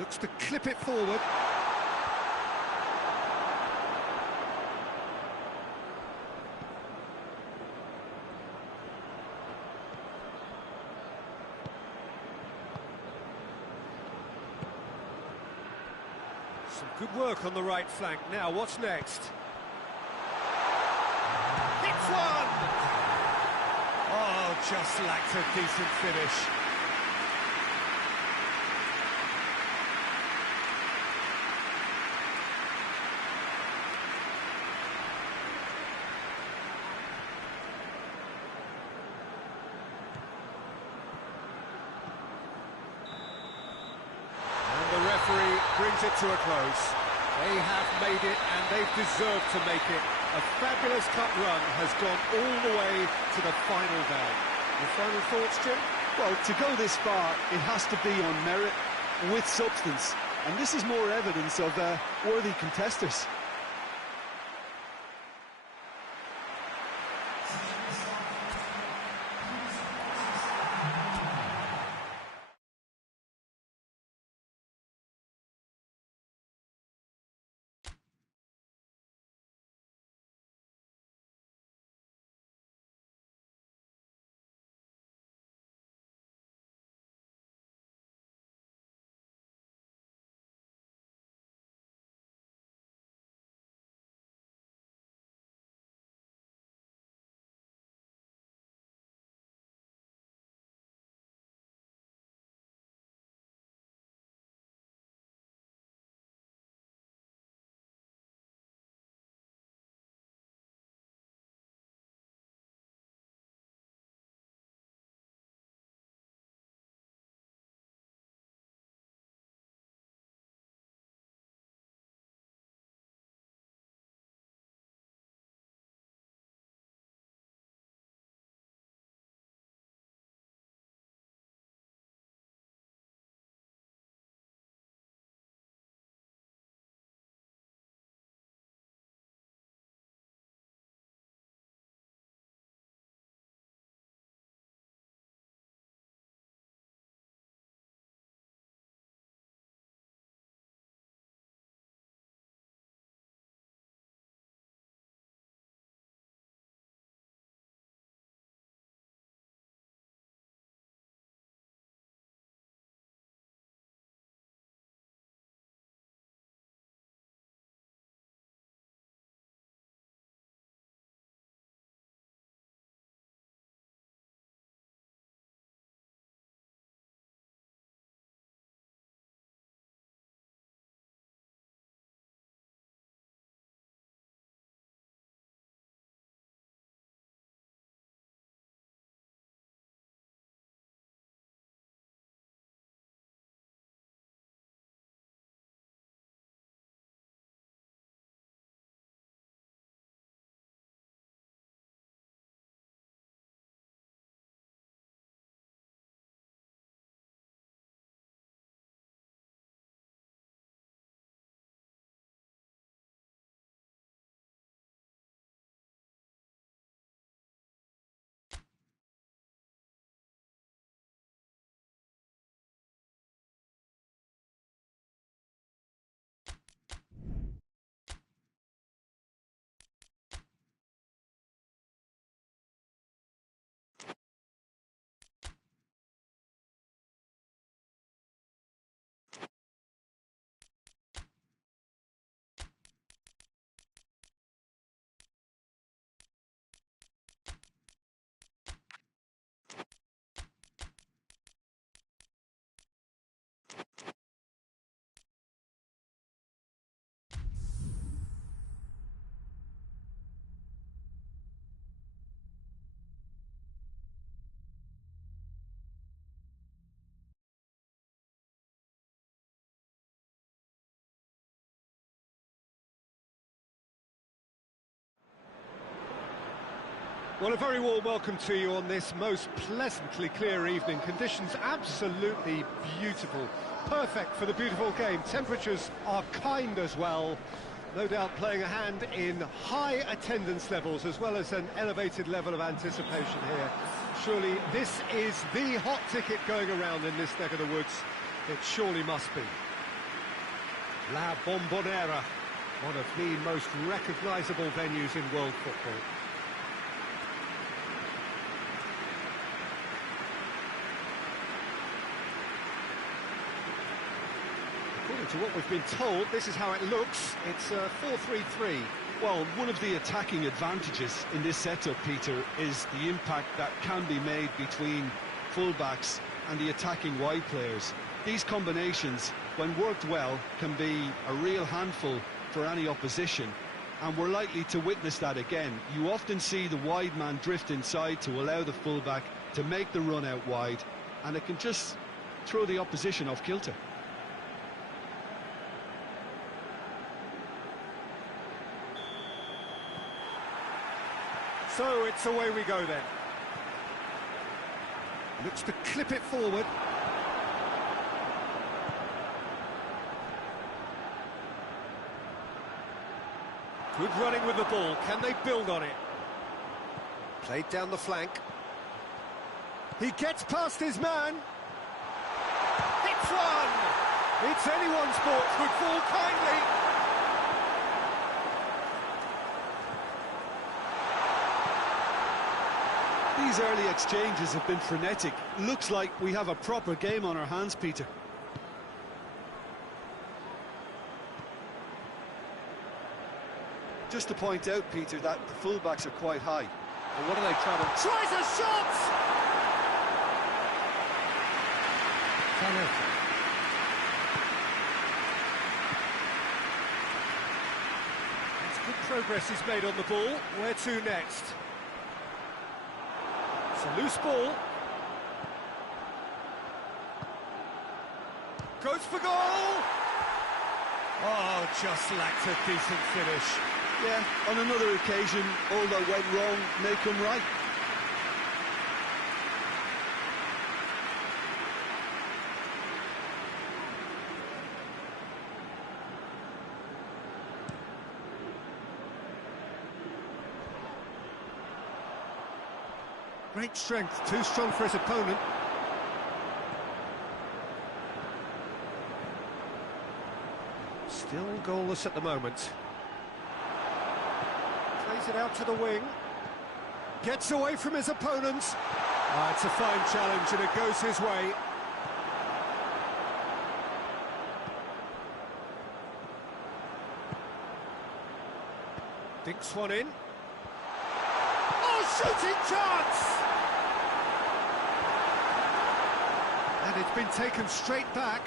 Looks to clip it forward. Some good work on the right flank. Now, what's next? Hits one! Oh, just lacked a decent finish. And the referee brings it to a close. They have made it, and they've deserved to make it. A fabulous cup run has gone all the way to the final day. Your final thoughts, Jim? Well, to go this far, it has to be on merit, with substance. And this is more evidence of worthy contesters. Well, a very warm welcome to you on this most pleasantly clear evening. Conditions absolutely beautiful. Perfect for the beautiful game. Temperatures are kind as well. No doubt playing a hand in high attendance levels as well as an elevated level of anticipation here. Surely this is the hot ticket going around in this neck of the woods. It surely must be. La Bombonera, one of the most recognisable venues in world football. According to what we've been told, this is how it looks. It's 4-3-3. Well, one of the attacking advantages in this setup, Peter, is the impact that can be made between fullbacks and the attacking wide players. These combinations, when worked well, can be a real handful for any opposition, and we're likely to witness that again. You often see the wide man drift inside to allow the fullback to make the run out wide, and it can just throw the opposition off kilter. So it's away we go then. Looks to clip it forward. Good running with the ball. Can they build on it? Played down the flank. He gets past his man. Hits one! It's anyone's ball. Could fall kindly. These early exchanges have been frenetic. Looks like we have a proper game on our hands, Peter. Just to point out, Peter, that the fullbacks are quite high. And what are they trying to... Tries a shot! That's good progress he's made on the ball. Where to next? It's a loose ball. Goes for goal! Oh, just lacked a decent finish. Yeah, on another occasion, all that went wrong may come right. Great strength, too strong for his opponent. Still goalless at the moment. Plays it out to the wing. Gets away from his opponents. It's a fine challenge and it goes his way. Dinks one in. Oh, shooting chance! And it's been taken straight back.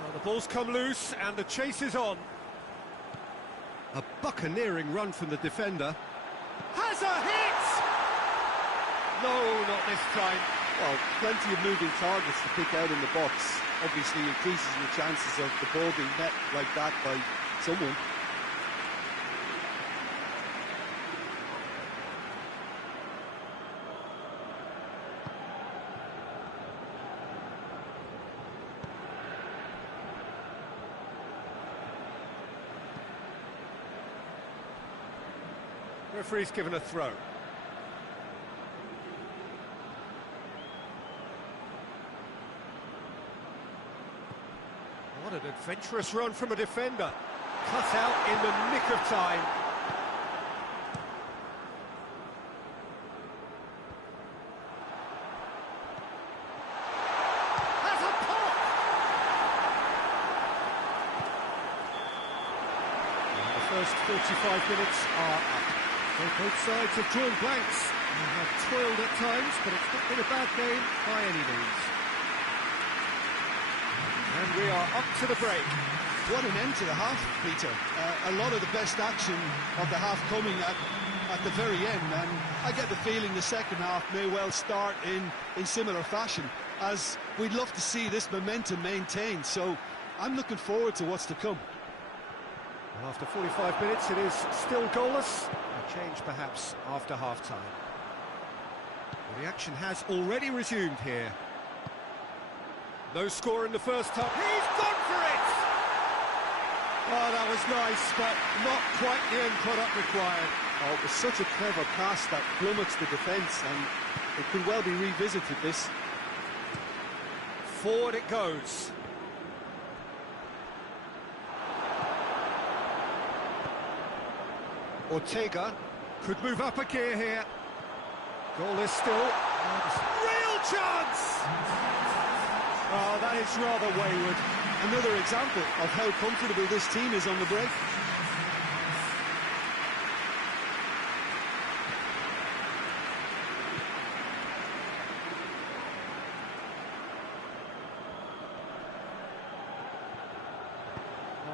Well, the ball's come loose and the chase is on. A buccaneering run from the defender. Has a hit! No, not this time. Well, plenty of moving targets to pick out in the box. Obviously increases your chances of the ball being met like that by someone. Referee's given a throw. What an adventurous run from a defender. Cut out in the nick of time. Has a pop! And the first 45 minutes are up. So both sides have drawn blanks and have toiled at times, but it's not been a bad game by any means. And we are up to the break. What an end to the half, Peter. A lot of the best action of the half coming at the very end, and I get the feeling the second half may well start in similar fashion, as we'd love to see this momentum maintained, so I'm looking forward to what's to come. And after 45 minutes, it is still goalless. A change perhaps after half-time. The action has already resumed here. No score in the first half. He's gone for it! Oh, that was nice, but not quite the end product required. Oh, it was such a clever pass that flummoxed the defence, and it could well be revisited, this. Forward it goes. Ortega could move up a gear here. Goalless still. Real chance! Oh, that is rather wayward. Another example of how comfortable this team is on the break.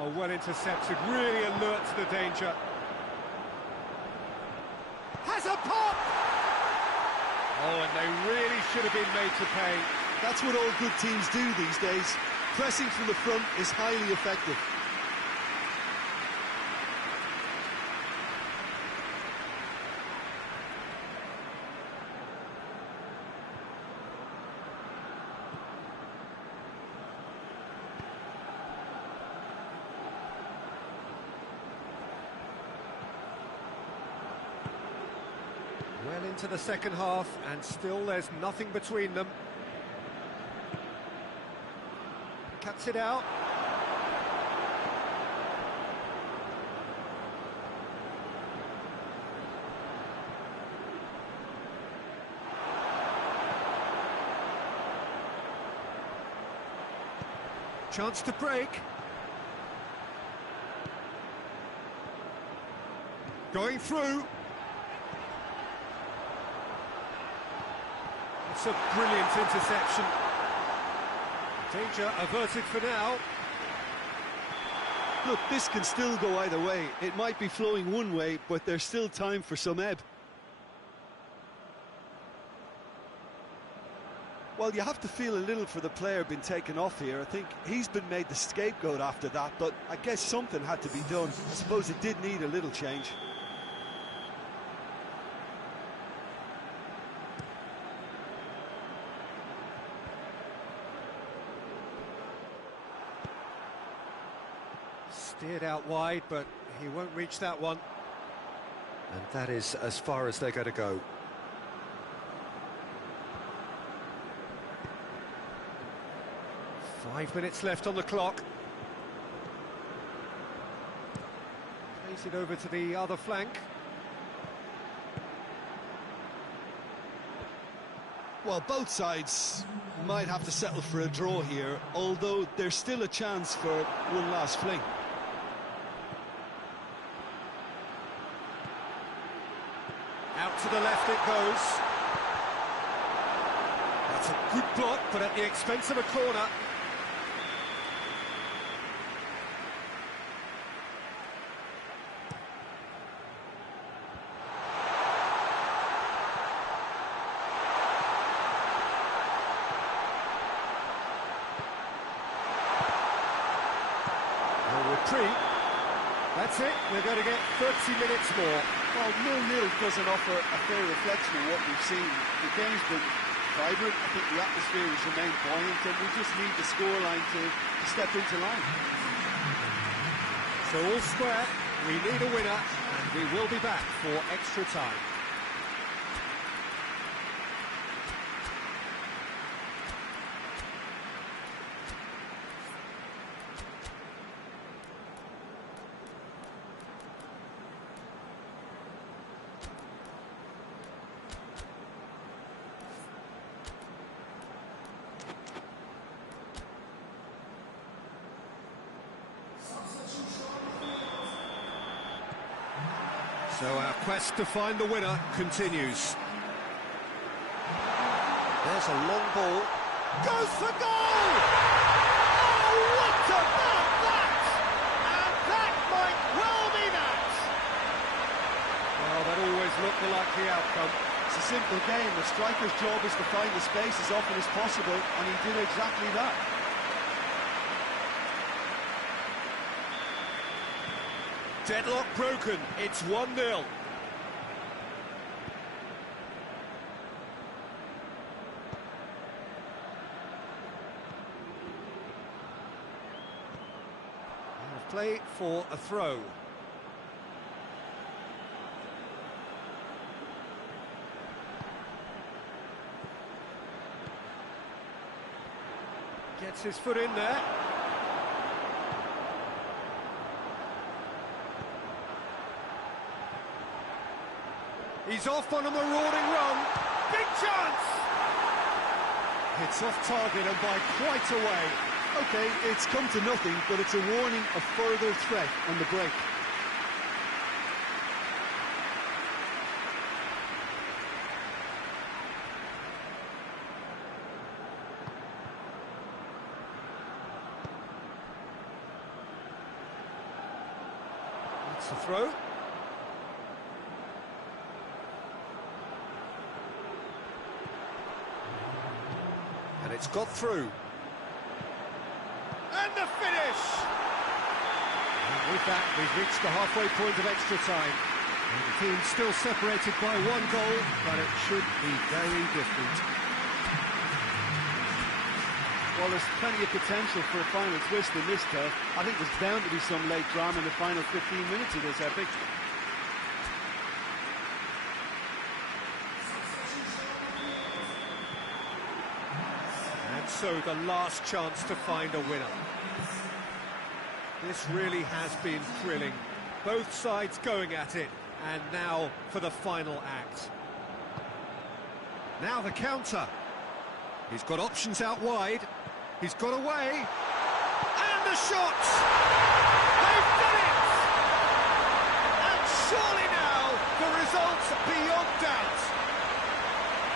Oh, well intercepted, really alert to the danger. Has a pop! Oh, and they really should have been made to pay. That's what all good teams do these days. Pressing from the front is highly effective. Well into the second half, and still there's nothing between them. Cuts it out. Chance to break. Going through. It's a brilliant interception. Danger averted for now. Look, this can still go either way. It might be flowing one way, but there's still time for some ebb. Well, you have to feel a little for the player being taken off here. I think he's been made the scapegoat after that, but I guess something had to be done. I suppose it did need a little change. Steered out wide, but he won't reach that one. And that is as far as they're going to go. Five minutes left on the clock. Plays it over to the other flank. Well, both sides might have to settle for a draw here, although there's still a chance for one last fling. Out to the left it goes. That's a good block, but at the expense of a corner. A retreat. That's it, we're going to get 30 minutes more. Well, 0-0 doesn't offer a fair reflection of what we've seen. The game's been vibrant. I think the atmosphere has remained buoyant, and we just need the scoreline to step into line. So all square, we need a winner, and we will be back for extra time. So our quest to find the winner continues. There's a long ball. Goes for goal! Oh, what about that? And that might well be that. Well, that always looked the likely outcome. It's a simple game. The striker's job is to find the space as often as possible, and he did exactly that. Deadlock broken, it's 1-0. Play for a throw. Gets his foot in there. He's off on a marauding run. Big chance! It's off target and by quite a way. OK, it's come to nothing, but it's a warning of further threat on the break. It's a throw. And it's got through. And the finish! And with that, we've reached the halfway point of extra time. And the team's still separated by one goal, but it should be very different. Well, there's plenty of potential for a final twist in this turf. I think there's bound to be some late drama in the final 15 minutes of this epic. And so the last chance to find a winner. This really has been thrilling. Both sides going at it, and now for the final act. Now the counter. He's got options out wide. He's got away. And the shot! They've done it! And surely now, the result's beyond doubt.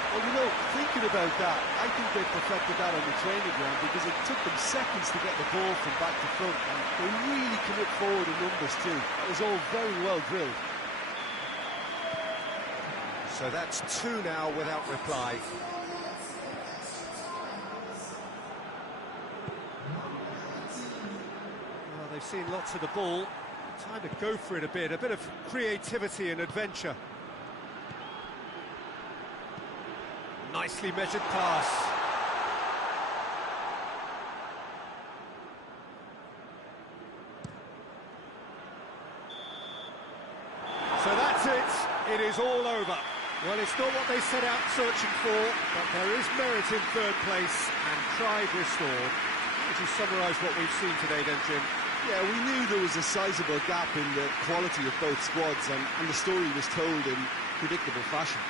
Well, you know, thinking about that, I think they perfected that on the training ground because it took them seconds to get the ball from back to front. And they really commit forward in numbers too. That was all very well drilled. So that's two now without reply. Well, they've seen lots of the ball. Time to go for it a bit of creativity and adventure. Nicely measured pass. So that's it. It is all over. Well, it's not what they set out searching for, but there is merit in third place and pride restored. Would you summarise what we've seen today then, Jim? Yeah, we knew there was a sizable gap in the quality of both squads, and the story was told in predictable fashion.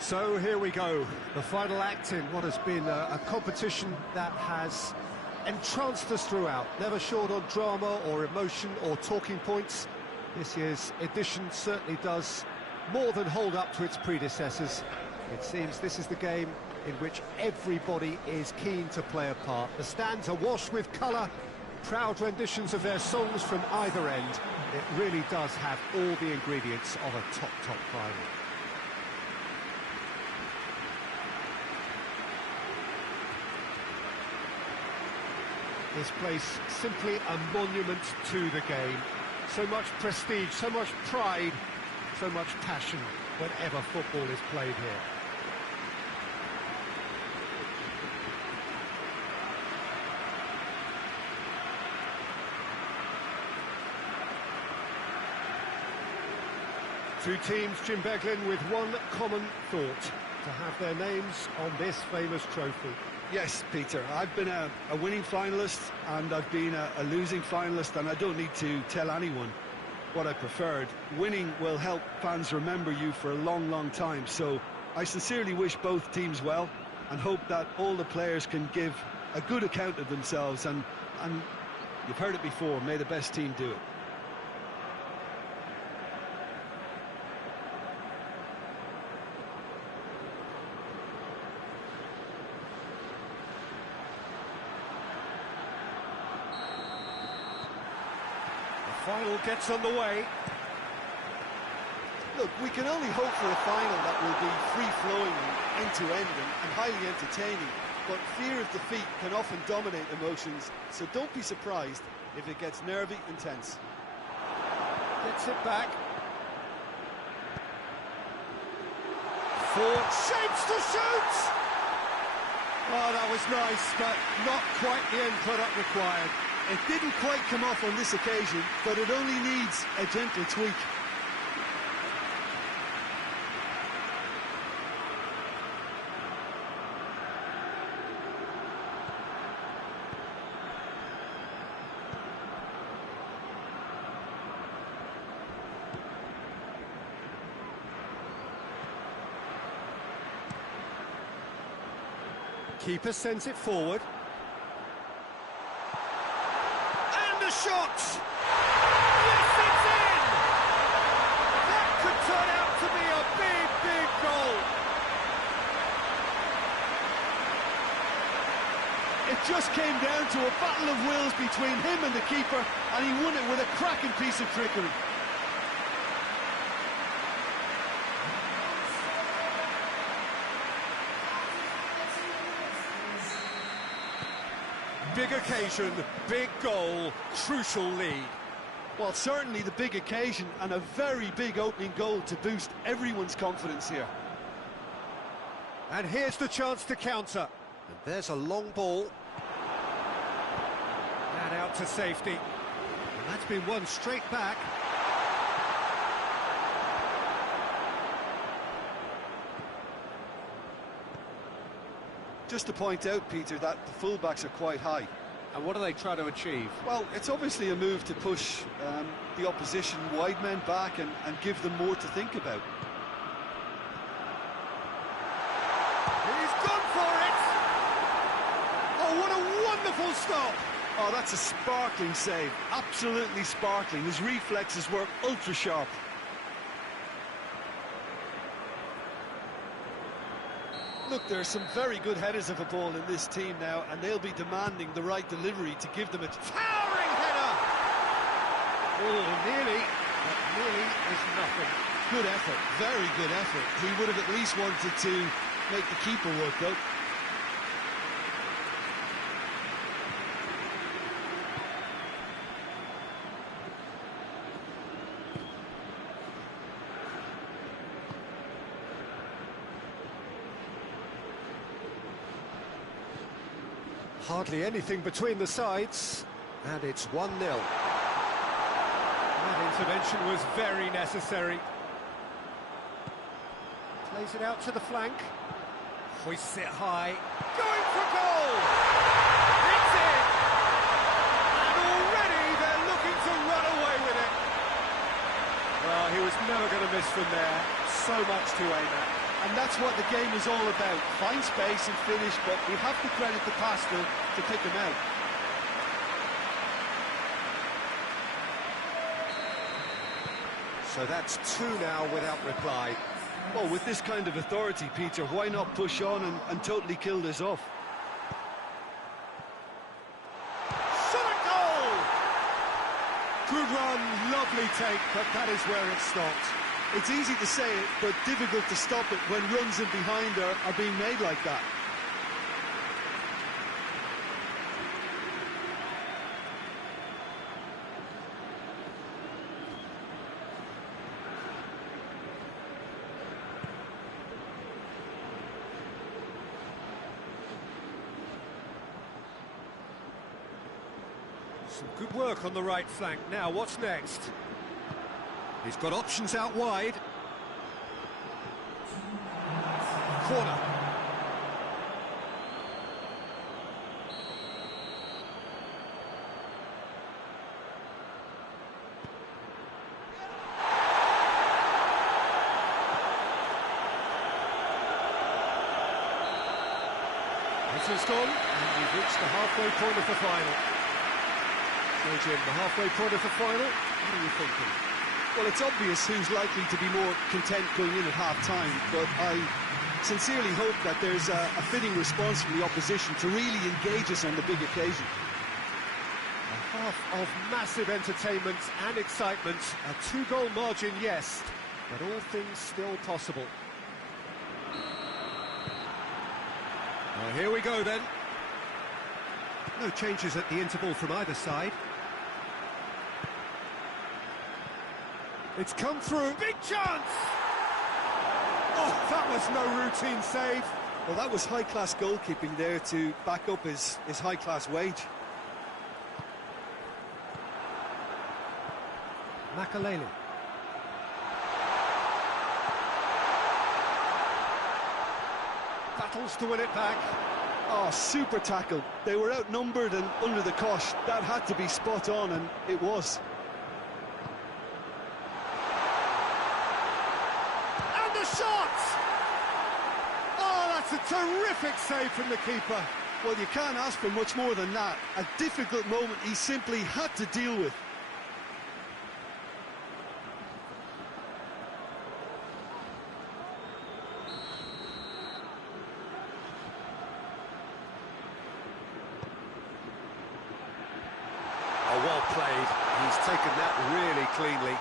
So here we go, the final act in what has been a competition that has entranced us throughout, never short on drama or emotion or talking points. This year's edition certainly does more than hold up to its predecessors. It seems this is the game in which everybody is keen to play a part. The stands are washed with colour, proud renditions of their songs from either end. It really does have all the ingredients of a top final. This place simply a monument to the game. So much prestige, so much pride, so much passion whenever football is played here. Two teams, Jim Beglin, with one common thought: to have their names on this famous trophy. Yes, Peter, I've been a winning finalist and I've been a losing finalist, and I don't need to tell anyone what I preferred. Winning will help fans remember you for a long, long time, so I sincerely wish both teams well and hope that all the players can give a good account of themselves, and you've heard it before, may the best team do it. Final gets underway. Look, we can only hope for a final that will be free-flowing and end-to-end and highly entertaining, but fear of defeat can often dominate emotions, so don't be surprised if it gets nervy and tense. Gets it back. Forward, shapes to shoot! Oh, that was nice, but not quite the end product required. It didn't quite come off on this occasion, but it only needs a gentle tweak. Keeper sends it forward. Shot! Yes, it's in! That could turn out to be a big, big goal. It just came down to a battle of wills between him and the keeper, and he won it with a cracking piece of trickery. Big occasion, big goal, crucial lead. Well, certainly the big occasion and a very big opening goal to boost everyone's confidence here. And here's the chance to counter. And there's a long ball. And out to safety. And that's been won straight back. Just to point out, Peter, that the fullbacks are quite high. And what do they try to achieve? Well, it's obviously a move to push the opposition wide men back and give them more to think about. He's gone for it! Oh, what a wonderful stop! Oh, that's a sparkling save. Absolutely sparkling. His reflexes were ultra sharp. Look, there are some very good headers of a ball in this team now, and they'll be demanding the right delivery to give them a towering header! Oh, nearly, but nearly is nothing. Good effort, very good effort. He would have at least wanted to make the keeper work, though. Hardly anything between the sides, and it's 1-0. That intervention was very necessary. Plays it out to the flank. Hoists it high. Going for goal! It's in! And already they're looking to run away with it. Well, he was never going to miss from there. So much to aim at. And that's what the game is all about. Find space and finish, but we have to credit the passer to pick him out. So that's 2 now without reply. Well, with this kind of authority, Peter, why not push on and totally kill this off? Shot a goal! Good run, lovely take, but that is where it stopped. It's easy to say it, but difficult to stop it when runs in behind are being made like that. Some good work on the right flank. Now, what's next? He's got options out wide. corner. This has gone, and we've reached the halfway point of the final. So, Jim, the halfway point of the final, what are you thinking? Well, it's obvious who's likely to be more content going in at half-time, but I sincerely hope that there's a fitting response from the opposition to really engage us on the big occasion. A half of massive entertainment and excitement, a two-goal margin, yes, but all things still possible. Well, here we go then. No changes at the interval from either side. It's come through. Big chance! Oh, that was no routine save. Well, that was high-class goalkeeping there to back up his high-class wage. Makalele. Battles to win it back. Oh, super tackle. They were outnumbered and under the cosh. That had to be spot on, and it was. And the shot! Oh, that's a terrific save from the keeper. Well, you can't ask for much more than that. A difficult moment he simply had to deal with. Oh, well played. He's taken that really cleanly.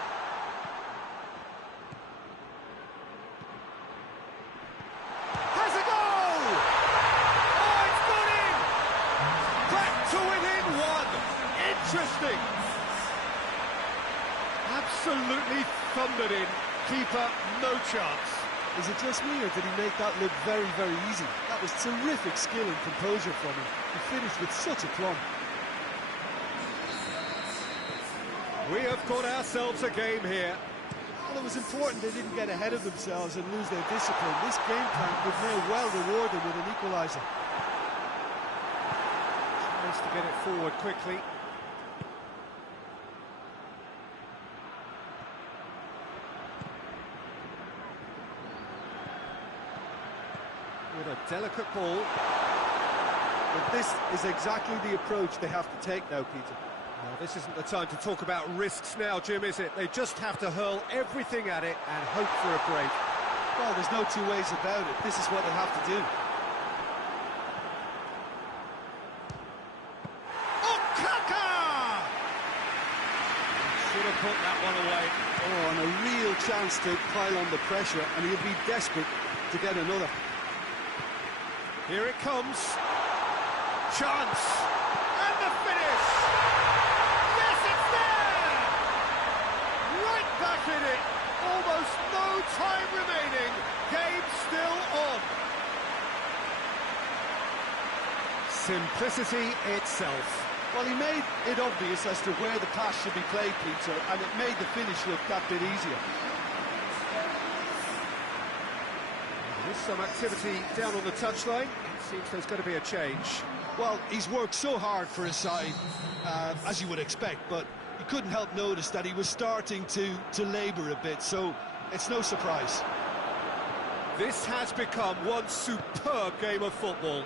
Has a goal! Oh, it's gone in! Back to within one. Interesting. Absolutely thundered in. Keeper, no chance. Is it just me, or did he make that look very, very easy? That was terrific skill and composure from him. He finished with such aplomb. We have got ourselves a game here. Well, it was important they didn't get ahead of themselves and lose their discipline. This game plan would now well reward them with an equaliser. Tries to get it forward quickly. With a delicate ball. But this is exactly the approach they have to take now, Peter. Well, this isn't the time to talk about risks now, Jim, is it? They just have to hurl everything at it and hope for a break. Well, there's no two ways about it. This is what they have to do. Oh, Kaka! Should have put that one away. Oh, and a real chance to pile on the pressure, and he'll be desperate to get another. Here it comes. Chance. And the finish! Yes, it's there! Right back in it. Almost no time remaining. Game still on. Simplicity itself. Well, he made it obvious as to where the pass should be played, Peter, and it made the finish look that bit easier. There's some activity down on the touchline. It seems there's going to be a change. Well, he's worked so hard for his side, as you would expect, but you couldn't help notice that he was starting to labour a bit, so it's no surprise. This has become one superb game of football.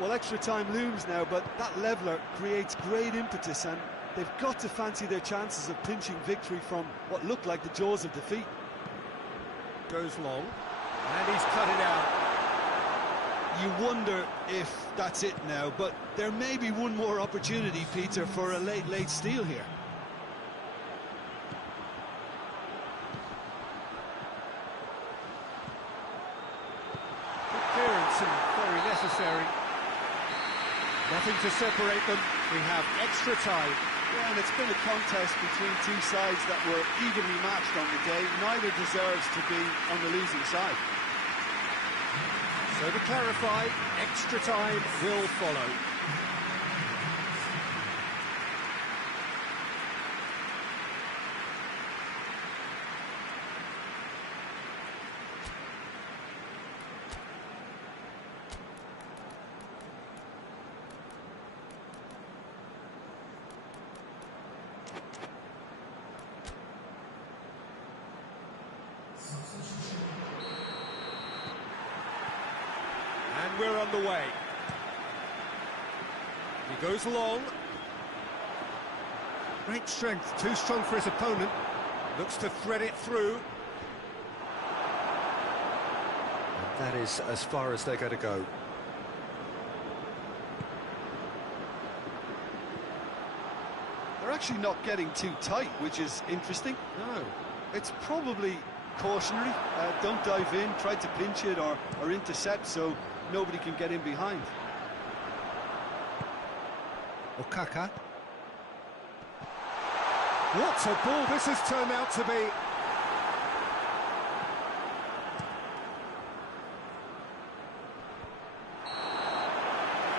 Well, extra time looms now, but that leveller creates great impetus, and they've got to fancy their chances of pinching victory from what looked like the jaws of defeat. Goes long, and he's cut it out. You wonder if that's it now, but there may be one more opportunity, Peter, for a late steal here. Good clearance and very necessary. Nothing to separate them. We have extra time. Yeah, and it's been a contest between two sides that were evenly matched on the day. Neither deserves to be on the losing side. So to clarify, extra time will follow. And we're on the way. He goes long. Great strength, too strong for his opponent. Looks to thread it through. And that is as far as they're going to go. They're actually not getting too tight, which is interesting. No. It's probably cautionary. Don't dive in, try to pinch it or intercept so nobody can get in behind. Okaka. What a ball this has turned out to be.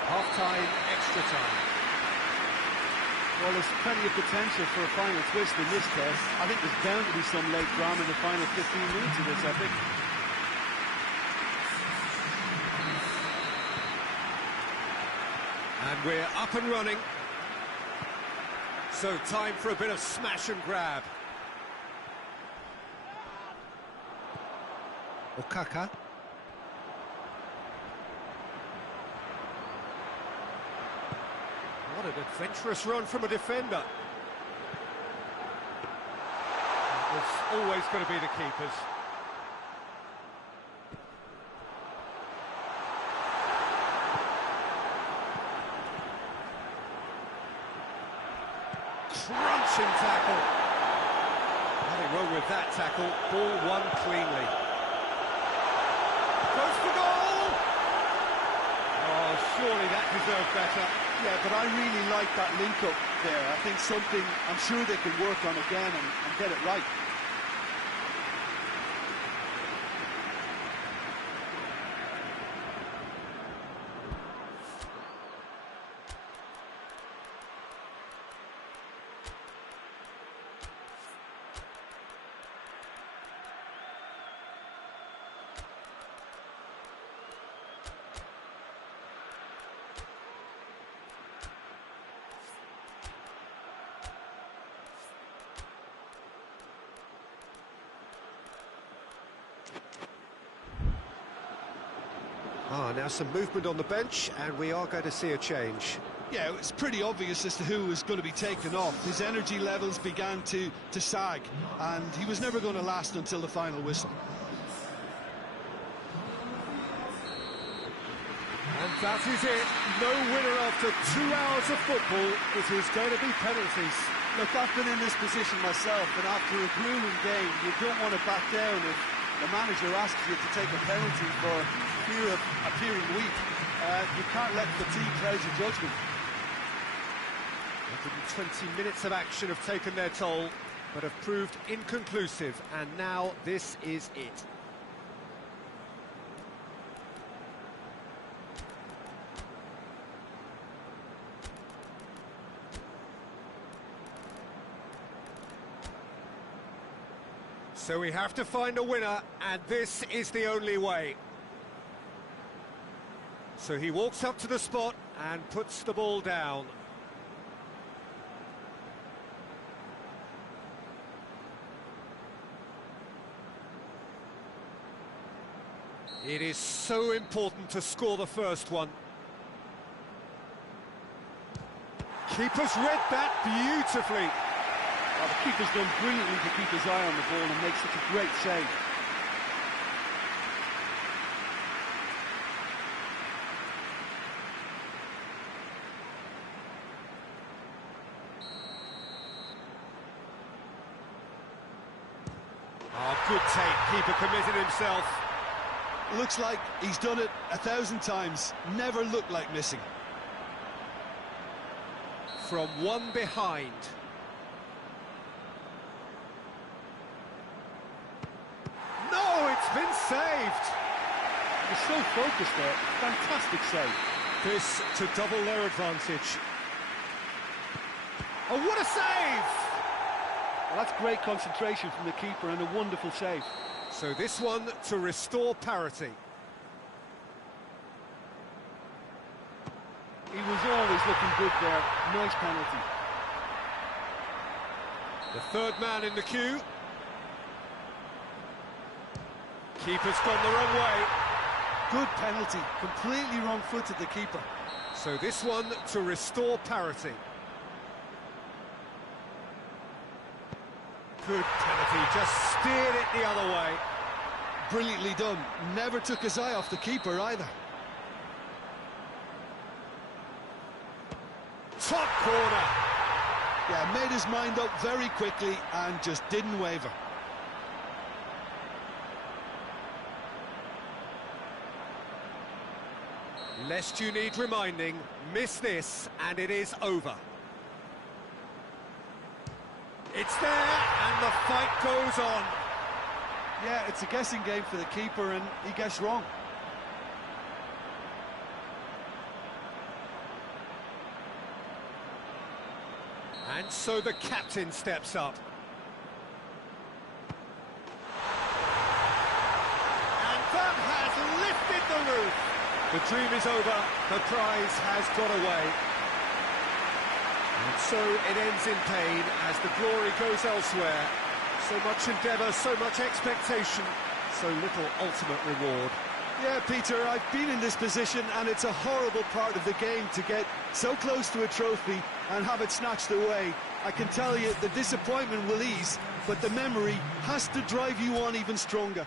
Half-time, extra time. Well, there's plenty of potential for a final twist in this test. I think there's bound to be some late drama in the final 15 minutes of this, I think. And we're up and running. So time for a bit of smash and grab. Okaka. What an adventurous run from a defender. It was always going to be the keepers. Crunching tackle. Nothing wrong with that tackle. Ball won cleanly. Goes for goal! Oh, surely that deserved better. Yeah, but I really like that link-up there. I think something I'm sure they can work on again and get it right. Now some movement on the bench, and we are going to see a change. Yeah, it's pretty obvious as to who was going to be taken off. His energy levels began to sag, and he was never going to last until the final whistle. And that is it. No winner after 2 hours of football. It is going to be penalties. Look, I've been in this position myself, and after a grueling game, you don't want to back down if the manager asks you to take a penalty for fear of appearing weak. You can't let fatigue cloud your judgment. 120 minutes of action have taken their toll, but have proved inconclusive, and now this is it. So we have to find a winner, and this is the only way. So he walks up to the spot and puts the ball down. It is so important to score the first one. Keeper's read that beautifully. Well, the keeper's done brilliantly to keep his eye on the ball and make such a great save. Oh, good take. Keeper committed himself. Looks like he's done it 1,000 times. Never looked like missing. From one behind. No, it's been saved. He's so focused there. Fantastic save. This to double their advantage. Oh, what a save! Well, that's great concentration from the keeper and a wonderful save. So this one to restore parity. He was always looking good there. Nice penalty. The third man in the queue. Keeper's gone the wrong way. Good penalty, completely wrong-footed the keeper. So this one to restore parity. Good penalty, just steered it the other way. Brilliantly done, never took his eye off the keeper either. Top corner. Yeah, made his mind up very quickly and just didn't waver. Lest you need reminding, miss this and it is over. It's there and the fight goes on. Yeah, it's a guessing game for the keeper and he guessed wrong. And so the captain steps up. And that has lifted the roof. The dream is over, the prize has got away. And so it ends in pain as the glory goes elsewhere. So much endeavour, so much expectation, so little ultimate reward. Yeah, Peter, I've been in this position and it's a horrible part of the game to get so close to a trophy and have it snatched away. I can tell you the disappointment will ease, but the memory has to drive you on even stronger.